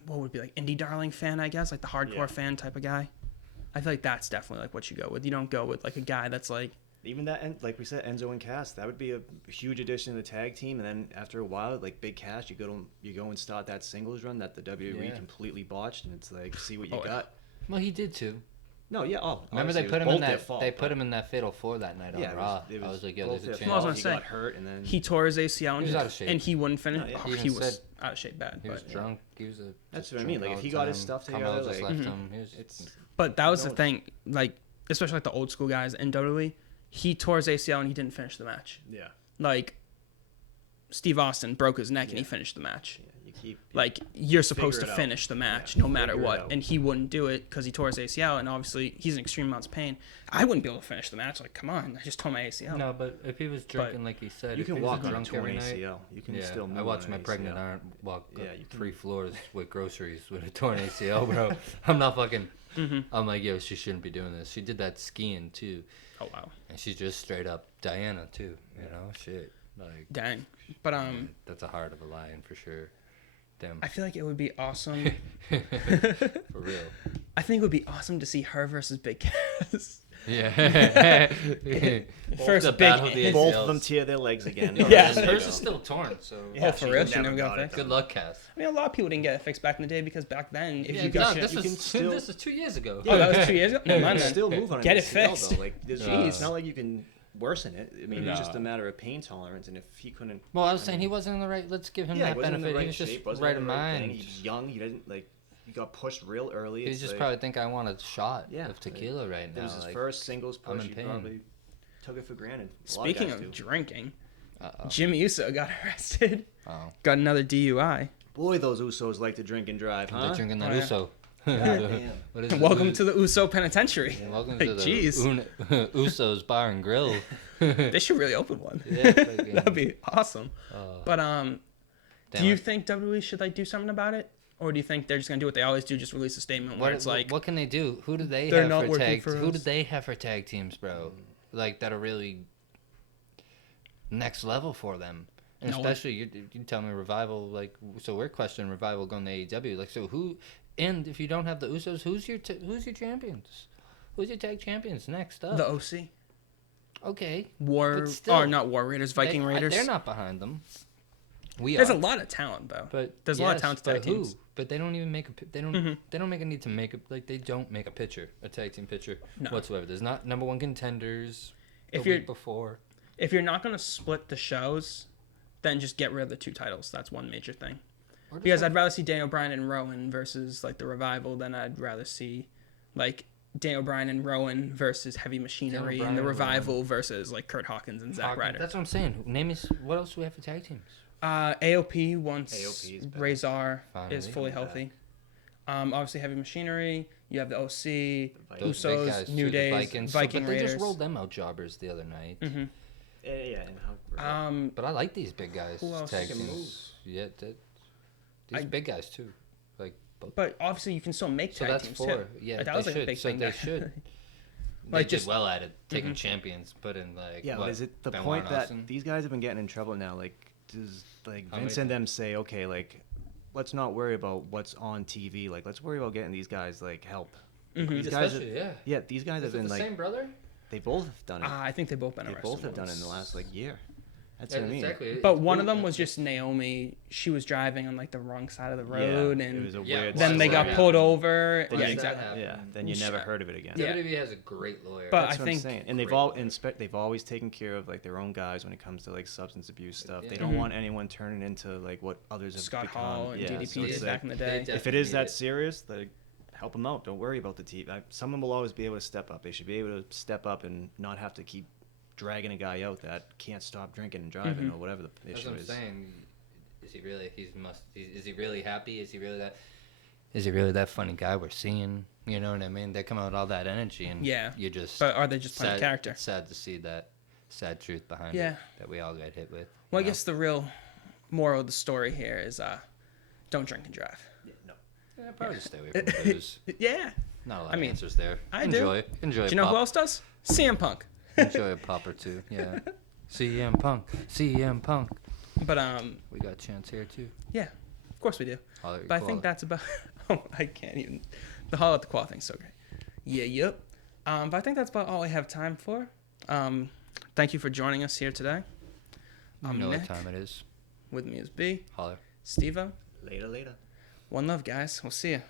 what would be like indie darling fan, I guess, like the hardcore fan type of guy. I feel like that's definitely like what you go with. You don't go with like a guy that's like Even that, like we said, Enzo and Cass, that would be a huge addition to the tag team. And then after a while, like Big Cass, you go and start that singles run that the WWE completely botched, and it's like see what you got. Well, he did too. No, yeah. Oh, Remember they put him in that. They put him in that Fatal 4 that night on Raw. It I was like, yo, both there's a their chance. I was fault. gonna He say, got hurt, and then he tore his ACL He was out of shape. and he wouldn't finish. No, yeah. Oh, He he even was said out of shape bad. He was But, drunk. He was That's just what I mean. drunk Like all if he the got his time. stuff Carmelo together, just like left him. He was, it's but that was the thing. Like especially like the old school guys in WWE, he tore his ACL and he didn't finish the match. yeah. Like Steve Austin broke his neck and he finished the match. You keep Like you're supposed to Figure it out. finish the match Yeah, no matter figure it what, out. and he wouldn't do it because he tore his ACL, and obviously he's in extreme amounts of pain. I wouldn't be able to finish the match. Like, come on, I just tore my ACL. no, but if he was drinking like he said, you if can he walk was on a drunk torn every night, ACL. You can yeah, still move I watched on my an pregnant ACL. aunt walk Yeah, up you can- 3 floors with groceries with a torn ACL, bro. I'm not fucking. I'm like, yo, she shouldn't be doing this. She did that skiing too. Oh wow, And she's just straight up Diana too. You know, shit. Like, dang. But that's a heart of a lion for sure. Damn. I feel like it would be awesome. For real. I think it would be awesome to see her versus Big Cass. Yeah. First the big, battle of the Both ACLs. of them tear their legs again. Yeah. Hers is still torn, so. Oh, for real? She never got got it fixed? Good luck, Cass. I mean, a lot of people didn't get it fixed back in the day because back then, if Yeah, you got no, shit, still- this is 2 years ago. oh, that was 2 years ago. No, You mine can then. still move on Get an it ACL, fixed. though. Like, it's not like you can worsen it. I mean, it's just a matter of pain tolerance, and if he couldn't... Well, I was saying he wasn't in the right... Let's give him that he wasn't benefit. in the right He was just shape, wasn't right in in the right mind. thing. He was young. He didn't, like... He got pushed real early. He just probably think I want a shot of tequila right now. It was his like, first singles push. He pain. probably took it for granted. Speaking of drinking, Uh-oh. Jimmy Uso got arrested. Oh. Got another DUI. Boy, those Usos like to drink and drive, huh? They're drinking that Oh, yeah. Uso. What is it? Welcome to the Uso Penitentiary. Yeah, welcome Like, to the jeez. Uso's Bar and Grill. They should really open one. Yeah, fucking- That'd be awesome. But Damn do you it. think WWE should like do something about it, or do you think they're just gonna do what they always do, just release a statement where it's like, what can they do? Who do they they're have not for working tag? for Who do us. they have for tag teams, bro? Like that are really next level for them. And No one. especially you tell me Revival, like, so we're questioning Revival going to AEW. Like, so who? And if you don't have the Usos, who's your champions? Who's your tag champions next up? the OC, Okay, War, But still, or not War Raiders, Viking Raiders? They're not behind them. There's a lot of talent though. But there's a lot of talented but tag teams. Who? But they don't even make a. They don't. Mm-hmm. They don't make a need to make a they don't make a picture, a tag team picture No. whatsoever. There's not number one contenders. If the you're- week before. If you're not gonna split the shows, then just get rid of the two titles. That's one major thing. Or just Because like- I'd rather see Daniel Bryan and Rowan versus like the Revival than I'd rather see like Daniel Bryan and Rowan versus Heavy Machinery Bryan and the and Revival versus like Kurt Hawkins and Zack Ryder. That's what I'm saying. Name us what else do we have for tag teams? AOP once AOP is back. Razor Finally. is fully Back. healthy. Obviously Heavy Machinery. You have the OC, Vikings. Those big Usos, guys, New too, the Days, Vikings. Viking but they Raiders. just rolled them out jobbers the other night. Mm-hmm. Yeah, and how... But I like these big guys. Who else Tag can teams. Yeah, these big guys too. Like, But obviously you can still make so tag that's teams four. too. Yeah, Like, that they was like should. a big So thing. they that- should. They Like, did just- well at it, taking champions, put in like Yeah, what, but is it the Benoit point and that Austin? these guys have been getting in trouble now? Like, does like How Vince many and them say, okay, like, let's not worry about what's on TV. Like, let's worry about getting these guys like help. These guys, Especially, yeah. yeah, these guys have Is it been the like, same brother? they both have done it. I think they both been They arrested. both have done it in the last like year. That's what I mean. Exactly. But one of them was just Naomi. She was driving on like the wrong side of the road, it was and a Yeah, weird. then they got story. pulled over. Then Yeah, you- exactly. Yeah, then you never heard of it again. Yeah. WWE has a great lawyer. But That's I what think I'm saying. And they've great all lawyer. they've always taken care of like their own guys when it comes to like substance abuse stuff. They Yeah. don't want anyone turning into like what others have Scott become. Hall and yeah, DDP so did it's back like, in the they day. definitely if it is need that serious, like help them out. Don't worry about the team. Someone will always be able to step up. They should be able to step up and not have to keep dragging a guy out that can't stop drinking and driving or whatever the That's issue what I'm is. saying. Is he really? Is he really happy? Is he really that? Is he really that funny guy we're seeing? You know what I mean? They come out with all that energy, and Yeah. you just. But are they just playing sad, a character? It's sad to see that sad truth behind Yeah. it that we all got hit with. Well, I you know? guess the real moral of the story here is don't drink and drive. Yeah, no. Yeah, probably stay away from booze. Yeah. Not a lot I mean, of answers there. I enjoy, do. Enjoy. Do you know pop. who else does? CM Punk. Enjoy a pop or two. Yeah. CM Punk. CM Punk. But We got a chance here too. yeah, of course we do. Holler at your But I think koala. that's about. Oh, I can't even. The Hall at the Koala thing's so great. Yeah, yep. But I think that's about all I have time for. Thank you for joining us here today. You I'm know Nick. what time it is. With me is B. Holler. Steve-O. Later. One love, guys. We'll see you.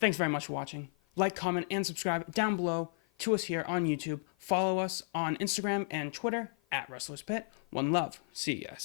Thanks very much for watching. Like, comment, and subscribe down below to us here on YouTube. Follow us on Instagram and Twitter at Wrestlers Pit. One love. See you guys.